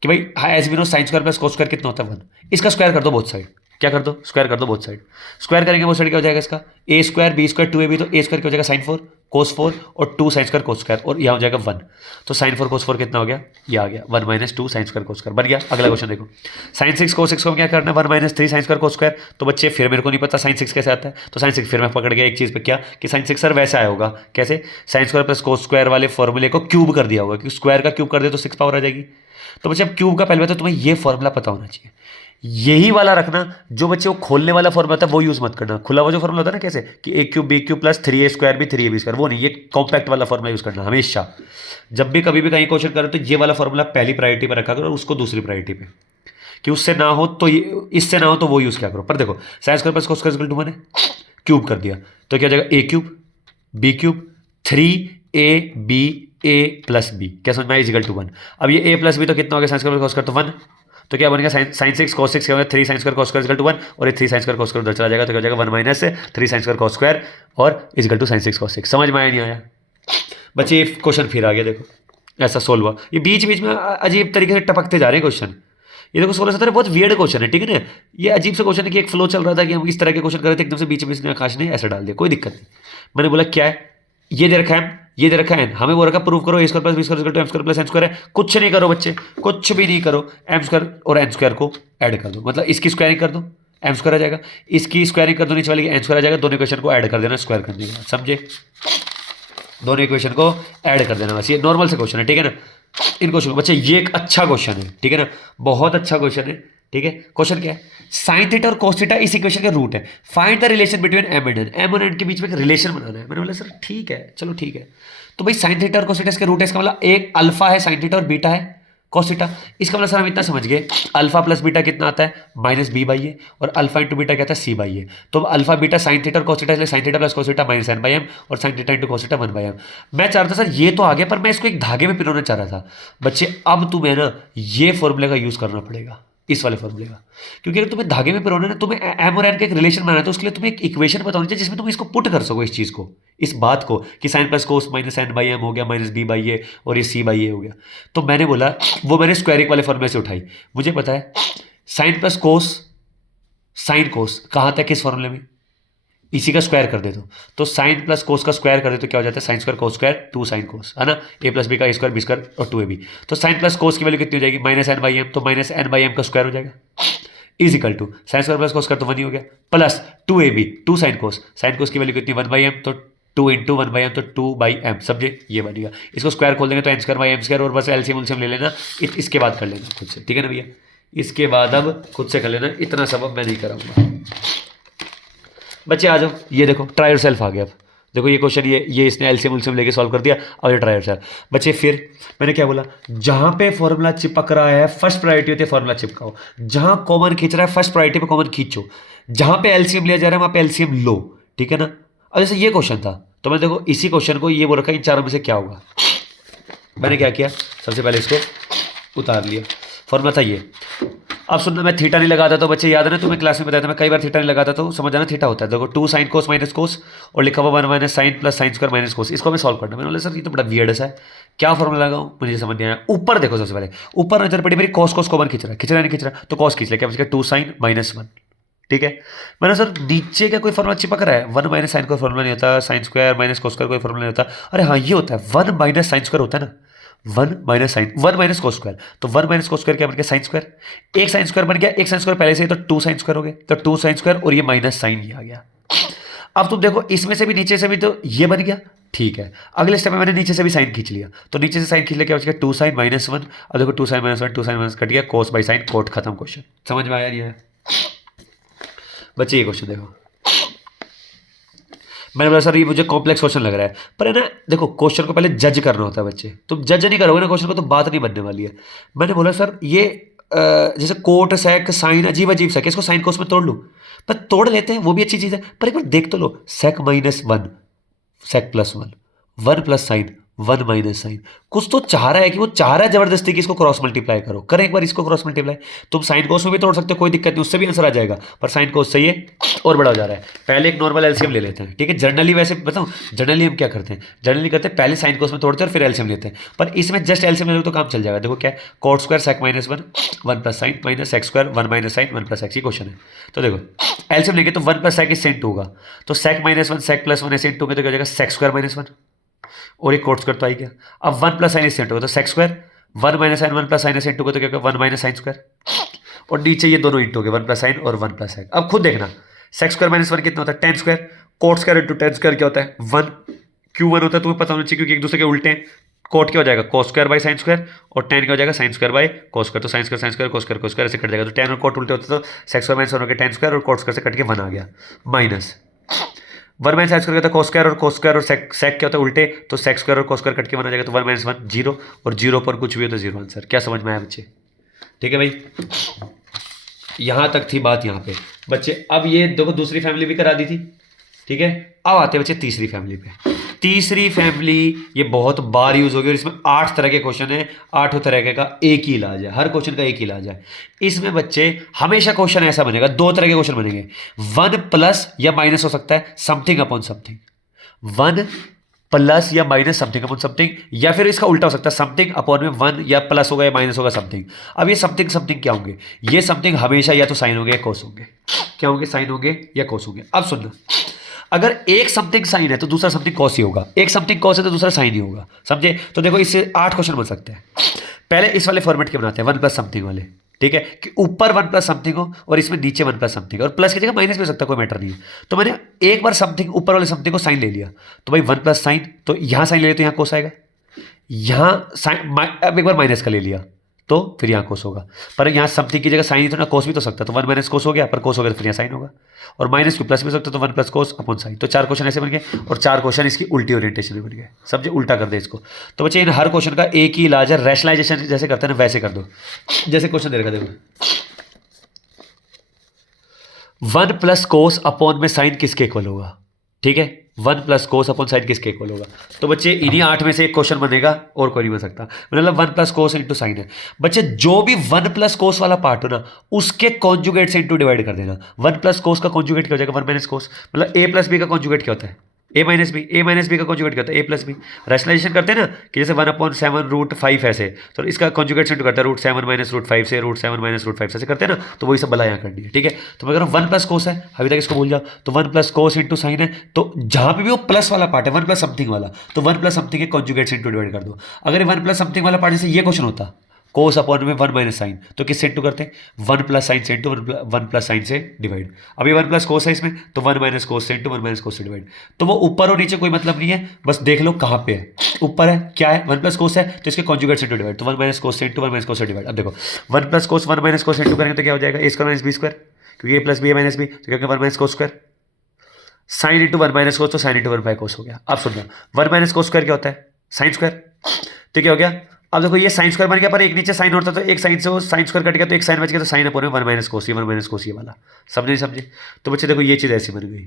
कि भाई as we know sine square plus cos square कितना होता है 1, इसका स्क्वायर कर दो बोथ साइड। क्या कर दो? स्क्वायर कर दो बोथ साइड। स्क्वायर करेंगे बोथ साइड क्या हो जाएगा इसका, ए स्क्वायर बी स्क्वायर 2ab, तो ए स्क्वायर क्या हो जाएगा साइन 4 कोस 4 और 2 साइन स्क्वायर कोस स्क्वायर, और यहाँ हो जाएगा 1। तो साइन 4 कोस 4 कितना हो गया, ये आ गया 1 minus 2 sine square cos square, बन गया। अगला क्वेश्चन देखो, साइन 6 कोस 6 को क्या करना है 1 minus 3 sine square cos square. तो बच्चे फिर मेरे को नहीं पता साइन 6 कैसे आता है, तो साइन 6 फिर मैं पकड़ गया एक चीज़ पे, क्या कि साइन 6 सर वैसे आया होगा, कैसे, sign square plus cos square वाले फॉर्मूले को क्यूब कर दिया होगा, क्योंकि स्क्वायर का क्यूब कर दे तो 6 पावर आ जाएगी। तो बच्चे अब क्यूब का पहले तो तुम्हें ये फॉर्मूला पता होना चाहिए, यही वाला रखना। जो बच्चे वो खोलने वाला फॉर्मूला होता है वो यूज मत करना, खुला हुआ जो फॉर्मूला होता है ना, कैसे कि A cube B cube plus 3a square भी 3ab स्क्वायर, वो नहीं, ये कॉम्पैक्ट वाला फॉर्मूला यूज करना हमेशा। जब भी कभी भी कहीं क्वेश्चन करो तो ये वाला फॉर्मूला पहली प्रायोरिटी पर रखा करो और उसको दूसरी प्रायोरिटी पे, कि उससे ना हो तो इससे ना हो तो वो यूज क्या करो। पर देखो sine square plus cos square equal to 1 है, क्यूब कर दिया तो क्या हो जाएगा A cube B cube 3ab a plus B, क्या समझ में आया, इक्वल टू 1। अब ये a प्लस बी तो कितना हो गया sine square plus cos square, तो 1। तो क्या बनेगा साइन 6 कोस 6 क्या होगा 3 sine square cos square equal to 1, और ये 3 साइन स्क्वायर कोस स्क्वायर उधर चला जाएगा, तो क्या हो जाएगा 1 minus 3 sine square cos square और इक्वल टू साइन 6 कोस 6। समझ में आया नहीं आया बच्चे? क्वेश्चन फिर आ गया देखो, ऐसा 16 ये बीच बीच में अजीब तरीके से टपकते जा रहे हैं क्वेश्चन। ये देखो 16 17 बहुत वियर्ड क्वेश्चन है, ठीक है ना। ये अजीब से क्वेश्चन है कि एक फ्लो चल रहा था कि हम इस तरह के क्वेश्चन कर रहे थे, एकदम से बीच में इसने आकाश ने ऐसा डाल दिया, कोई दिक्कत नहीं। मैंने बोला क्या है, ये दे रखा है, ये दे रखा है, हमें वो रखा प्रूव करो A square plus B square to M square plus N square है। कुछ नहीं करो बच्चे, कुछ भी नहीं करो, एम स्क्वायर और एन स्क्वायर को ऐड कर दो, मतलब इसकी स्क्वायरिंग कर दो, एम स्क्वायर आ जाएगा, इसकी स्क्वायरिंग कर दो नीचे वाली की एन स्क्वायर आ जाएगा, दोनों इक्वेशन को ऐड कर देना स्क्वायर करने के बाद, समझे। दोनों इक्वेशन को ऐड कर देना बस, ये नॉर्मल से क्वेश्चन है, ठीक है ना। इन क्वेश्चन बच्चे ये एक अच्छा क्वेश्चन है, ठीक है ना, बहुत अच्छा क्वेश्चन है, ठीक है। क्वेश्चन क्या है, साइन थीटा और कोस थीटा इस इक्वेशन का रूट है, find the relation between M and N, M और एन के बीच में एक रिलेशन बनाना है। मैंने बोला सर ठीक है, चलो ठीक है। तो भाई साइन थीटा और कोस थीटा इसका रूट है, इसका मतलब एक अल्फा है साइन थीटा और बीटा है कॉस थीटा। इसका मतलब सर हम इतना समझ गए, अल्फा प्लस बीटा कितना आता है माइनस बी बाई ए, और अल्फा इंटू बीटा क्या आता है सी बाई ए। तो अल्फा बीटा साइन थीटा और कॉस थीटा, इसलिए sine theta plus cos theta minus N by M, और sine theta into cos theta 1 by M. मैं चाह रहा था सर ये तो आ गया, पर मैं इसको एक धागे में पिरोना चाह रहा था। बच्चे अब तुम्हें ना ये फॉर्मूले का यूज करना पड़ेगा, इस वाले फॉर्मूले का, क्योंकि अगर तुम्हें धागे में पिरोना है ना, तुम्हें एम और एन का एक रिलेशन बनाना है, तो उसके लिए तुम्हें एक इक्वेशन पता होनी चाहिए जिसमें तुम इसको पुट कर सको, इस चीज को, इस बात को, कि sine plus cos minus N by M हो गया माइनस बी बाई ए, और ये सी बाई ए हो गया। तो मैंने बोला वो मैंने स्क्वायरिंग वाले फॉर्मूले से उठाई। मुझे पता है sine plus cos, sine cos कहाँ तक इस फॉर्मूले में, इसी का स्क्वायर कर दे तो साइन प्लस कोस का स्क्वायर कर दे तो क्या हो जाता है, sine square cos square 2 sine cos, है ना, ए प्लस बी का ए स्क्वायर बी स्क्वायर और 2ab। तो साइन प्लस कोस की वैल्यू कितनी हो जाएगी माइनस एन बाई एम, तो माइनस एन बाई एम का स्क्वायर हो जाएगा, is equal to sine square plus cos square तो 1 ही हो गया, प्लस 2ab 2 साइन कोस की वैल्यू कितनी 1 बाई एम, तो 2 इंटू 1 बाई एम तो 2 बाई एम, समझे, ये बन गया। इसको स्क्वायर खोल देंगे तो N square by M square, और बस एलसीएम उलसीएम ले लेना, इसके बाद कर लेना खुद से, ठीक है ना भैया, इसके बाद अब खुद से कर लेना, इतना सब अब मैं नहीं कराऊंगा। बच्चे आ जाओ, ये देखो ट्राई योरसेल्फ आ गया। अब देखो ये क्वेश्चन, ये इसने एलसीएम उलसीएम लेके सॉल्व कर दिया, और ये ट्राई योरसेल्फ। बच्चे फिर मैंने क्या बोला, जहां पे फॉर्मूला चिपक रहा है फर्स्ट प्रायोरिटी होती है फॉर्मूला चिपकाओ, जहां कॉमन खींच रहा है फर्स्ट प्रायोरिटी पे कॉमन खींचो, जहां पे एलसीएम लिया जा रहा है वहां पे एलसीएम लो, ठीक है ना। अब जैसे ये क्वेश्चन था, तो मैं देखो इसी क्वेश्चन को ये बोल रखा है इन चारों में से क्या होगा। मैंने क्या किया, सबसे पहले इसको उतार लिया, फॉर्मूला था ये। अब सुनना, मैं थीटा नहीं लगाता, तो बच्चे याद है ना, तुम्हें क्लास में बताया था मैं कई बार थीटा नहीं लगाता, तो समझ जाना थीटा होता है, देखो 2 साइन कोस माइनस कोस, और लिखा हुआ 1 minus sine plus sine square minus cos. इसको मैं सॉल्व करना, मैंने बोला सर ये तो बड़ा वियर्ड सा है, क्या फॉर्मूला लगाऊं, मुझे समझ नहीं आया। ऊपर देखो, सबसे पहले ऊपर नजर पड़ी मेरी, कॉस कॉस कॉमन खींच रहा है नहीं खींच रहा, तो कॉस खींच ले, क्या बचेगा 2 साइन माइनस 1, ठीक है। मैंने सर नीचे का कोई फॉर्मूला चिपक रहा है, 1 माइनस साइन कोई फॉर्मूला नहीं होता, sign square minus cos square कोई फॉर्मूला नहीं होता। अरे हाँ ये होता है, 1 माइनस साइन स्क्वायर होता है ना, 1 minus sine 1 minus cos square, तो 1 माइनस कोस स्क्वायर क्या बन गया साइन स्क्वायर, एक साइन स्क्वायर बन गया, एक साइन स्क्वायर पहले से ही, तो 2 साइन स्क्वायर हो गए, तो 2 साइन स्क्वायर और ये माइनस साइन ये आ गया। अब तुम देखो इसमें से भी नीचे से भी तो ये बन गया, ठीक है। अगले स्टेप में मैंने नीचे से भी साइन खींच लिया, तो नीचे से साइन खींच लिया, क्या बच गया 2 साइन माइनस 1। अब देखो 2 साइन माइनस 1 2 साइन माइनस कट गया, कोस बाई साइन कोट, खत्म क्वेश्चन। समझ में आया नहीं आया बच्चे, ये क्वेश्चन देखो। मैंने बोला सर ये मुझे कॉम्प्लेक्स क्वेश्चन लग रहा है, पर है ना देखो क्वेश्चन को पहले जज करना होता है बच्चे, तुम जज नहीं करोगे ना क्वेश्चन को तो बात नहीं बनने वाली है। मैंने बोला सर ये जैसे कोट सेक साइन अजीब अजीब सा, इसको साइन कोस में तोड़ लूँ, पर तोड़ लेते हैं वो भी अच्छी चीज़ है, पर एक बार देख तो लो, sec minus 1 sec plus 1 1 plus sine 1 minus sine, कुछ तो चाह रहा है कि वो चाह रहा है जबरदस्ती कि इसको क्रॉस मल्टीप्लाई करो, करें एक बार इसको क्रॉस मल्टीप्लाई। तुम साइन कोस में भी तोड़ सकते हो, कोई दिक्कत नहीं, उससे भी आंसर आ जाएगा, पर साइन कोस सही है और बड़ा हो जा रहा है। पहले एक नॉर्मल एलसीएम ले लेते हैं, ठीक है। जनरली वैसे बताऊं, जनरली हम क्या करते हैं, जनरली करते हैं पहले साइन कोस में तोड़ते हैं और फिर एलसीएम लेते हैं, पर इसमें जस्ट एलसीएम ले लो तो काम चल जाएगा। देखो क्या है, cot square sec minus 1 1 plus sine minus sec square 1 minus sine 1 plus x, ये क्वेश्चन है। तो देखो एलसीएम लेंगे तो 1 प्लस सेक इससे इंटू होगा, तो सेक माइनस 1 सेक प्लस 1 ऐसे इंटू में तो क्या हो जाएगा सेक स्क्वायर माइनस 1, और एक कोट स्क्वायर तो आई गया। अब 1 प्लस साइन इससे इंटू होगा तो sec square, 1 minus sine 1 plus sine ऐसे इंटू होगा तो क्या होगा 1 माइनस साइन स्क्वायर, और नीचे ये दोनों इंटू हो गए 1 प्लस साइन और 1 प्लस सेक। अब खुद देखना सेक स्क्वायर माइनस 1 कितना होता है, ten square, coat square into ten square क्या होता है 1, क्यों 1 होता है तुम्हें पता होना चाहिए, क्योंकि एक दूसरे के उल्टे हैं। कोट क्या हो जाएगा cos square by sine square, और टेन क्या हो जाएगा sine square by cos square, तो साइन स्क्वायर कोस स्क्वायर ऐसे कट जाएगा, तो टेन और कोट उल्टे होते तो सेक स्क्वायर माइनस 1 हो गया टेन स्क्वायर, और कोट स्क्वायर से कट के 1 आ गया, माइनस 1 माइनस साइन स्क्वायर क्या होता है कोस स्क्वायर और सेक क्या होता है उल्टे, तो सेक स्क्वायर और कोस स्क्वायर कट के 1 आ जाएगा, तो 1 माइनस 1 0, और 0 पर कुछ भी हो तो 0 आंसर। क्या समझ में आया बच्चे, ठीक है भाई, यहां तक थी बात यहाँ पे बच्चे। अब ये देखो दूसरी फैमिली भी करा दी थी, ठीक है। अब आते हैं बच्चे तीसरी फैमिली पे। तीसरी फैमिली ये बहुत बार यूज होगी, और इसमें 8 तरह के क्वेश्चन है, 8 तरह का एक ही इलाज है, हर क्वेश्चन का एक ही इलाज है। इसमें बच्चे हमेशा क्वेश्चन ऐसा बनेगा, 2 तरह के क्वेश्चन बनेंगे, 1 प्लस या माइनस हो सकता है, समथिंग अपॉन समथिंग, 1 प्लस या माइनस समथिंग अपॉन समथिंग, या फिर इसका उल्टा हो सकता है समथिंग अपॉन में 1 या प्लस होगा या माइनस होगा समथिंग। अब ये समथिंग समथिंग क्या होंगे, ये समथिंग हमेशा या तो साइन होंगे या कोस होंगे। क्या होंगे, साइन होंगे या कोस होंगे। अब सुनना, अगर एक समथिंग साइन है तो दूसरा समथिंग कॉस ही होगा, एक समथिंग कॉस है तो दूसरा साइन ही होगा, समझे। तो देखो इससे 8 क्वेश्चन बन सकते हैं। पहले इस वाले फॉर्मेट के बनाते हैं, 1 प्लस समथिंग वाले, ठीक है, कि ऊपर 1 प्लस समथिंग हो और इसमें नीचे 1 प्लस समथिंग, और प्लस की जगह माइनस भी हो सकता है, कोई मैटर नहीं है। तो मैंने एक बार समथिंग ऊपर वाले समथिंग को साइन ले लिया, तो भाई 1 प्लस साइन, तो यहां साइन ले लिया तो यहां कोस आएगा, यहां साइन, अब एक बार माइनस का ले लिया तो फिर यहाँ कोस होगा। पर यहाँ समथिंग की जगह साइन ही तो ना, कोस भी तो सकता, तो 1 माइनस कोस हो गया, पर कोस हो गया तो फिर यहाँ साइन होगा, और माइनस की प्लस भी सकता, तो 1 प्लस कोस अपॉन साइन। तो 4 क्वेश्चन ऐसे बन गए, और 4 क्वेश्चन इसकी उल्टी ओरिएंटेशन में बन गए, समझे, उल्टा कर दे इसको। तो बच्चे इन हर क्वेश्चन का एक ही इलाज है, रैशनलाइजेशन जैसे करते हैं ना वैसे कर दो। जैसे क्वेश्चन दे रखा देखो, 1 प्लस कोस अपॉन में साइन किसके इक्वल होगा, ठीक है, 1 प्लस कोस अपॉन साइन किसके इक्वल होगा। तो बच्चे इन्हीं 8 में से एक क्वेश्चन बनेगा, और कोई नहीं बन सकता। मतलब 1 प्लस कोस इंटू साइन है। बच्चे जो भी 1 प्लस कोस वाला पार्ट हो ना, उसके कॉन्जुगेट से इंटू डिवाइड कर देना। 1 प्लस कोस का कॉन्जुगेट क्या हो जाएगा, 1 माइनस कोस। मतलब ए प्लस बी का कॉन्जुगेट क्या होता है, ए minus B. A minus B का कॉन्जुगेट क्या होता है, ए प्लस बी। रैशनलाइजेशन करते हैं ना, कि जैसे 1/7 √5 ऐसे, तो इसका कॉन्जुगेट से इंटू करता है √7 माइनस √5 से, √7 माइनस √5 ऐसे करते हैं ना, तो वही सब बला यहाँ करनी है, ठीक है। तो मैं कह रहा हूँ 1 प्लस कोस है, अभी तक इसको भूल जाओ, तो 1 प्लस कोस इंटू साइन है, तो जहां पे भी वो प्लस वाला पार्ट है, 1 प्लस समथिंग वाला, तो 1 प्लस समथिंग के कॉन्जुगेट से इंटू डिवाइड कर दो। अगर 1 प्लस समथिंग वाला पार्ट जैसे ये क्वेश्चन होता, कोस अपॉन में 1 माइनस साइन, तो किससे इंटू करते हैं, 1 प्लस साइन से इंटू 1 प्लस साइन से डिवाइड। अभी 1 प्लस कोस है इसमें, तो 1 माइनस कोस से इंटू 1 माइनस कोस से डिवाइड। तो वो ऊपर और नीचे कोई मतलब नहीं है, बस देख लो कहाँ पे है। ऊपर है क्या है, 1 प्लस कोस है, तो इसके कॉन्जुगेट से इंटू डिवाइड, तो 1 माइनस कोस से इंटू 1 माइनस कोस से डिवाइड। अब देखो 1 प्लस कोस 1 माइनस कोस से इंटू करेंगे तो क्या हो जाएगा, ए स्क्वायर माइनस बी स्क्वायर, क्योंकि ए plus B A minus B, तो क्या होगा 1 minus cos square. Sine into 1 minus cos, तो साइन इंटू 1 बाय कोस हो गया। अब सुनना, 1 माइनस कोस स्क्वायर क्या होता है, साइन स्क्वायर, तो क्या हो गया। अब देखो ये साइन स्क्वायर बन गया, पर एक नीचे साइन होता, तो एक साइन से वो साइन स्क्वायर कट गया, तो एक साइन बच गया, तो साइन अपॉन 1 माइनस कोस, 1 माइनस कोस ये वाला, समझे नहीं समझे। तो बच्चे देखो ये चीज़ ऐसी बन गई,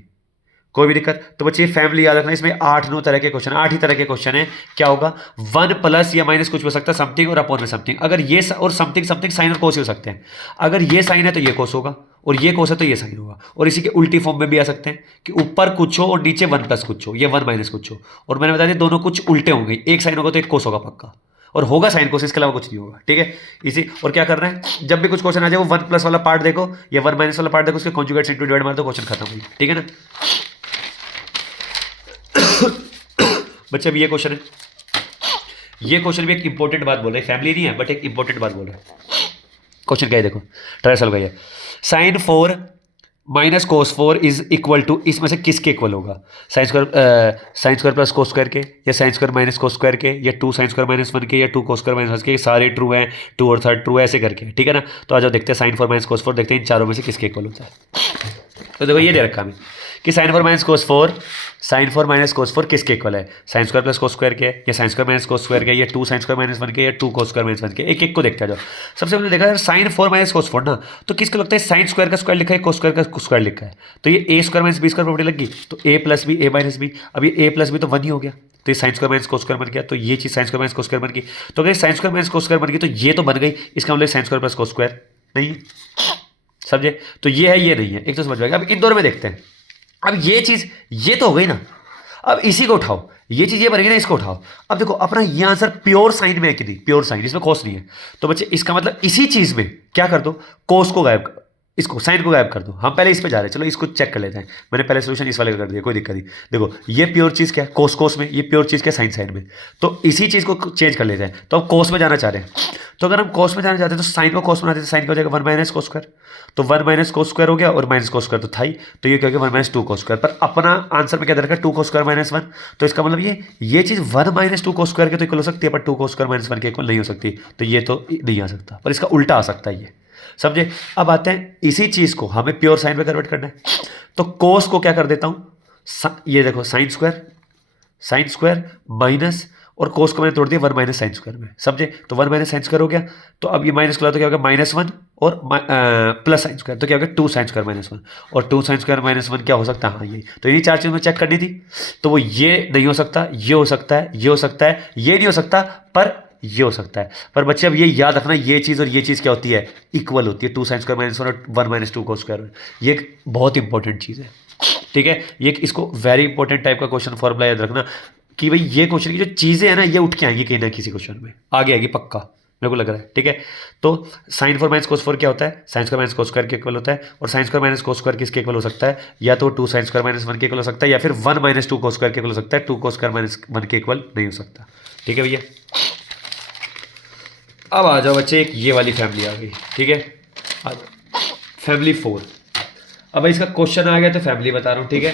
कोई भी दिक्कत। तो बच्चे फैमिली याद रखना, इसमें 8-9 तरह के क्वेश्चन, 8 ही तरह के क्वेश्चन है। क्या होगा, 1 प्लस या माइनस कुछ हो सकता है, समथिंग और अपॉन में समथिंग। अगर ये और समथिंग समथिंग साइन और कोस हो सकते हैं। अगर ये साइन है तो ये कोस होगा, और ये कोस है तो ये साइन होगा। और इसी के उल्टी फॉर्म में भी आ सकते हैं, कि ऊपर कुछ हो और नीचे 1 प्लस कुछ हो, या 1 माइनस कुछ हो। और मैंने बता दिया दोनों कुछ उल्टे होंगे, एक साइन होगा तो एक कोस होगा पक्का, और होगा साइन कोस, इसके अलावा कुछ नहीं होगा, ठीक है। इसी और क्या करना है, जब भी कुछ क्वेश्चन आ जाए वो 1 प्लस वाला पार्ट देखो या 1 माइनस वाला पार्ट देखो, उसके कॉन्जुगेट से इंटू डिवाइड मार दो, क्वेश्चन खत्म हो गया, ठीक है ना। बच्चे अब ये क्वेश्चन है, ये क्वेश्चन भी एक इंपॉर्टेंट बात बोल रहा है, फैमिली नहीं है बट एक इंपॉर्टेंट बात बोल रहा है। क्वेश्चन क्या है देखो, ट्राई सॉल्व करिए। Sine 4 minus cos 4 is equal to, इसमें से किसके इक्वल होगा, sine square plus cos square के, या sine square minus cos square के, या 2 साइन स्क्वायर माइनस 1 के, या 2 कोस स्क्वायर माइनस 1 के। सारे ट्रू हैं, 2 और 3 ट्रू है, ऐसे करके, ठीक है ना। तो आज देखते हैं साइन 4 माइनस कोस 4, देखते हैं इन चारों में से किसके इक्वल होता है। तो देखो ये दे रखा हमें कि sine 4 minus cos 4, sine 4 minus cos 4 किसके इक्वल है, sine square plus cos square के, या sine square minus cos square के, या 2 साइन स्क्वायर माइनस 1 के, या 2 कोस स्क्वायर माइनस 1 के। एक एक को देखते हैं। जो सबसे पहले देखा साइन 4 माइनस कोस 4 ना, तो किसको लगता है साइन स्क्वायर का स्क्वायर लिखा है, कोस स्क्वायर का स्क्वायर लिखा है, तो ये A square minus B square property लगी, तो A plus B A minus B. अब ये ए प्लस बी तो 1 ही हो गया, तो ये sign square minus cos square बन गया, तो ये चीज sign square minus cos square बन गई। तो अगर sign square minus cos square बन गई तो ये तो बन गई, इसका मतलब sign square plus cos square नहीं, समझे। तो ये है, ये नहीं है, एक तो समझ जाएगा। अब इन दोनों में देखते हैं। अब ये चीज ये तो हो गई ना, अब इसी को उठाओ, ये चीज ये बनेगी ना, इसको उठाओ। अब देखो अपना ये आंसर प्योर साइन में है कि नहीं, प्योर साइन, इसमें कोस नहीं है। तो बच्चे इसका मतलब इसी चीज में क्या कर दो, कोस को गायब, इसको साइन को गायब कर दो। हम पहले इस पे जा रहे हैं, चलो इसको चेक कर लेते हैं। मैंने पहले सोल्यूशन इस वाले का कर दिया, कोई दिक्कत नहीं। देखो ये प्योर चीज क्या है, कोस कोस में, ये प्योर चीज क्या साइन साइन में। तो इसी चीज को चेंज कर लेते हैं। तो अब कोस में जाना चाह रहे हैं, तो अगर हम कोस में जाना चाहते हैं तो साइन को कोस में बनाते हैं, साइन का हो जाएगा 1 माइनस कोस स्क्वायर, तो 1 माइनस कोस स्क्वायर हो गया, और माइनस कोस स्क्वायर तो था ही, तो ये क्या हो गया 1 माइनस 2 कोस स्क्वायर। पर अपना आंसर में क्या दे रखा है 2 कोस स्क्वायर माइनस 1, तो इसका मतलब ये चीज 1 माइनस 2 कोस स्क्वायर के तो इक्वल हो सकती है, पर 2 कोस स्क्वायर माइनस 1 के इक्वल नहीं हो सकती। तो ये तो नहीं आ सकता, पर इसका उल्टा आ सकता है ये, समझे। अब आते हैं इसी चीज को हमें प्योर साइन में कन्वर्ट करना है। तो कोस को क्या कर देता हूं, ये देखो साइन स्क्वायर माइनस, और कोस को मैंने तोड़ दिया 1 माइनस साइन स्क्वायर में, समझे। तो 1 माइनस साइन स्क्वायर हो गया, तो अब ये माइनस को तो क्या होगा -1 और प्लस साइन स्क्वायर, तो क्या होगा 2 साइन स्क्वायर माइनस 1, और 2 साइन स्क्वायर माइनस 1 क्या हो सकता है, हाँ ये। तो ये 4 चीज़ में चेक करनी थी। तो वो ये नहीं हो सकता, ये हो सकता है, ये हो सकता है, ये नहीं हो सकता, पर ये हो सकता है। पर बच्चे अब ये याद रखना, ये चीज़ और ये चीज़ क्या होती है, इक्वल होती है। 2 साइन स्क्वायर माइनस 1 और 1 माइनस 2 कोस स्क्वायर, ये एक बहुत इंपॉर्टेंट चीज़ है, ठीक है। ये इसको वेरी इंपॉर्टेंट टाइप का क्वेश्चन फॉर्मूला याद रखना, कि भाई ये क्वेश्चन की जो चीज़ें हैं ना ये उठ के आएंगी कहीं ना किसी क्वेश्चन में, आगे आएगी पक्का, मेरे को लग रहा है। ठीक है, तो sine four minus cos four क्या होता है, sine square minus cos square के इक्वल होता है, और sine square minus cos square किसके इक्वल हो सकता है, या तो two sine square minus one के इक्वल हो सकता है, या फिर one minus two cos square के इक्वल हो सकता है, two cos square minus one के इक्वल नहीं हो सकता। ठीक है भैया, अब आ जाओ बच्चे, एक ये वाली फैमिली आ गई। ठीक है, आ जाओ फैमिली फोर। अब इसका क्वेश्चन आ गया तो फैमिली बता रहा हूँ। ठीक है,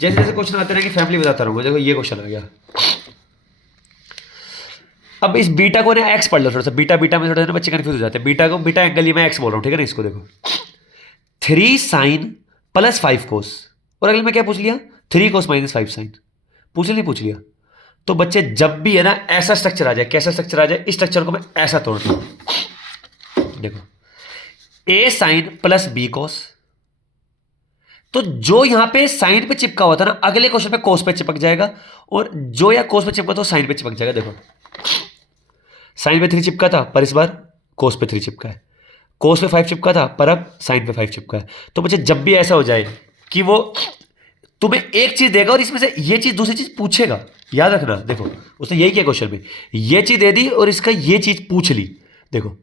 जैसे जैसे क्वेश्चन आते रहेंगे फैमिली बताता रहूँगा। देखो ये क्वेश्चन आ गया। अब इस बीटा को ना एक्स पढ़ लो थोड़ा सा, बीटा बीटा में थोड़ा सा बच्चे कंफ्यूज हो जाते हैं। बीटा को बीटा एंगल ही मैं एक्स बोल रहा हूँ। ठीक है ना, इसको देखो 3 साइन प्लस 5 कोस, और अगले में क्या पूछ लिया 3 कोस माइनस 5 साइन, पूछ लिया नहीं पूछ लिया। तो बच्चे जब भी है ना ऐसा स्ट्रक्चर आ जाए, कैसा स्ट्रक्चर आ जाए, इस स्ट्रक्चर को मैं ऐसा तोड़ता हूं। देखो ए साइन प्लस बी कोस, तो जो यहां पे साइन पे चिपका हुआ था ना अगले क्वेश्चन पे कोस पे चिपक जाएगा, और जो या कोस पे चिपका तो साइन पे चिपक जाएगा। देखो साइन पे 3 चिपका था पर इस बार कोस पे 3 चिपका है, कोस पे 5 चिपका था पर अब साइन पे 5 चिपका है। तो बच्चे जब भी ऐसा हो जाए कि वो तुम्हें एक चीज देगा और इसमें से ये चीज दूसरी चीज पूछेगा, याद रखना। देखो उसने यही किया क्वेश्चन में, ये चीज दे दी और इसका ये चीज पूछ ली। देखो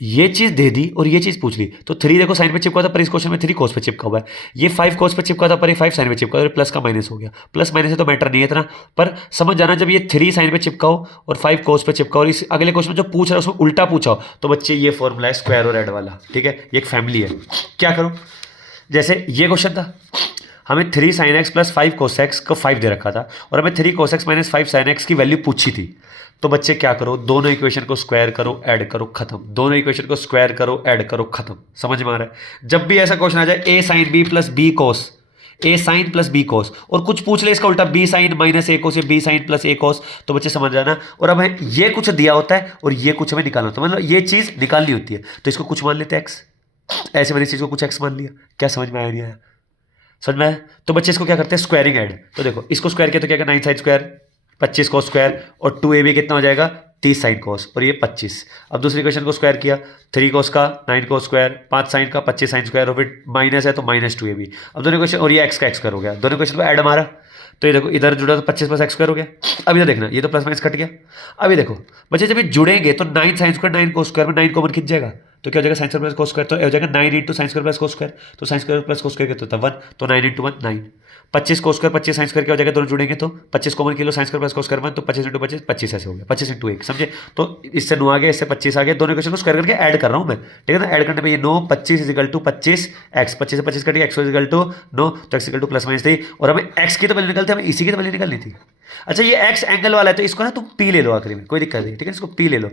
ये चीज दे दी और ये चीज पूछ ली, तो 3 देखो साइन पे चिपका था पर इस क्वेश्चन में 3 कोस पे चिपका हुआ है, ये 5 कोस पे चिपका था पर ये 5 साइन पे चिपका था, प्लस का माइनस हो गया। प्लस माइनस है तो मैटर नहीं है इतना, पर समझ जाना जब ये 3 साइन पे चिपका हो और 5 कोस पे चिपका हो और इस अगले क्वेश्चन में जो पूछ रहा है उसमें उल्टा पूछा हो, तो बच्चे ये फॉर्मूला है स्क्वायर और एड वाला। ठीक है, ये एक फैमिली है। क्या करो, जैसे ये क्वेश्चन था, हमें 3 sine x plus 5 cos x को 5 दे रखा था और हमें 3 cos x minus 5 sine x की वैल्यू पूछी थी। तो बच्चे क्या करो, दोनों इक्वेशन को स्क्वायर करो ऐड करो खत्म, दोनों इक्वेशन को स्क्वायर करो ऐड करो खत्म। समझ में आ रहा है? जब भी ऐसा क्वेश्चन आ जाए ए साइन बी प्लस बी कोस, ए साइन प्लस बी कोस, और कुछ पूछ ले इसका उल्टा बी साइन माइनस ए कोस या बी साइन प्लस ए कोस, तो बच्चे समझ जाना। और अब हमें ये कुछ दिया होता है और ये कुछ हमें निकालना होता है, मतलब ये चीज़ निकालनी होती है, तो इसको कुछ मान लेते हैं एक्स, ऐसे मैंने इस चीज़ को कुछ एक्स मान लिया। क्या समझ में आया नहीं आया? समझ में आया? तो बच्चे इसको क्या करते हैं स्क्वायरिंग ऐड। तो देखो इसको स्क्वायर किया तो क्या 9 साइन स्क्वायर 25 कोस स्क्वायर, और 2ab कितना हो जाएगा 30 साइन कोस, और ये 25। अब दूसरी इक्वेशन को स्क्वायर किया, 3 कोस का 9 कोस स्क्वायर, 5 साइन का 25 साइन स्क्वायर, और फिर माइनस है तो माइनस 2ab। अब दोनों इक्वेशन, और ये एक्स का एक्स स्क्वायर हो गया, दोनों इक्वेशन को ऐड मारा तो ये देखो इधर जुड़ा तो 25 प्लस एक्स स्क्वायर हो गया। अब इधर देखना, ये तो प्लस माइनस कट गया। अब ये देखो बच्चे जब ये जुड़ेंगे तो 9 साइन स्क्वायर 9 कोस स्क्वायर में 9 कॉमन खिंच जाएगा, तो क्या हो जाएगा sine square plus cos square, तो हो जाएगा 9 into sine square plus cos square, तो sine square plus cos square कितना होता है 1, तो 9 into 1 9। 25 cos square 25 sine square क्या हो जाएगा, दोनों जुड़ेंगे तो 25 कॉमन किलो sine square plus cos square 1, तो 25 इंटू 25 25 ऐसे हो गया, 25 इंटू 1। समझे? तो इससे 9 आ गया, इससे 25 आ गया, दोनों इक्वेशन को स्क्वायर करके ऐड कर रहा हूँ मैं। ठीक है ना, ऐड करने में ये 9 25 इजिकल टू 25 एक्स, 25 से 25 कटिए, एक्स इजिकल टू 9, तो x equal to plus minus 3, और हमें एक्स की तो वैल्यू निकलती है, हमें इसी की तो वैल्यू निकलनी थी। अच्छा ये एक्स एंगल वाला है तो इसको ना तुम पी ले लो आखिरी में, कोई दिक्कत नहीं। ठीक है, इसको पी ले लो।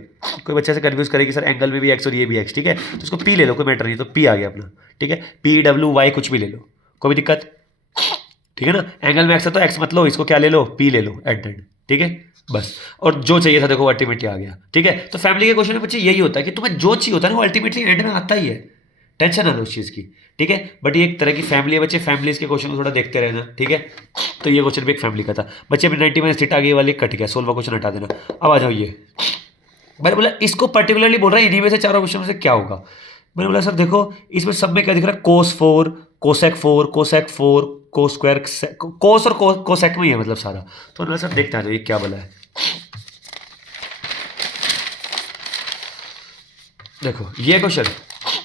कोई बच्चे से कंफ्यूज करेगी सर एंगल में भी एक्स और ये भी एक्स, ठीक है, तो इसको पी ले लो, कोई मैटर नहीं, तो पी आ गया अपना। ठीक है, पी डब्ल्यू वाई कुछ भी ले लो, कोई भी दिक्कत। ठीक है ना, एंगल में एक्स है तो एक्स मत लो, इसको क्या ले लो पी ले लो एट द एंड। ठीक है बस, और जो चाहिए था देखो अल्टीमेटली आ गया। ठीक है, तो फैमिली के क्वेश्चन में बच्चे यही होता है कि तुम्हें जो चाहिए होता है ना वो अल्टीमेटली एंड में आता ही है, टेंशन ना लो उस चीज़ की। ठीक है, बट ये एक तरह की फैमिली है बच्चे, फैमिलीज के क्वेश्चन को थोड़ा देखते रहना। ठीक है, तो ये क्वेश्चन भी एक फैमिली का था बच्चे। अभी 90 में सीट आ गई वाली कट गया, 16वां क्वेश्चन हटा देना। अब आ जाओ, ये मैंने बोला इसको पर्टिकुलरली बोल रहा है इन्हीं में से चारों क्वेश्चन में से क्या होगा। मैंने बोला सर देखो इसमें सब में क्या दिख रहा है, कोस 4 कोसेक 4 कोसेक 4 कोस स्क्वायर, कोस और कोसेक में ही है मतलब सारा। तो मैंने सर देखते हैं ये क्या बोला है। देखो ये क्वेश्चन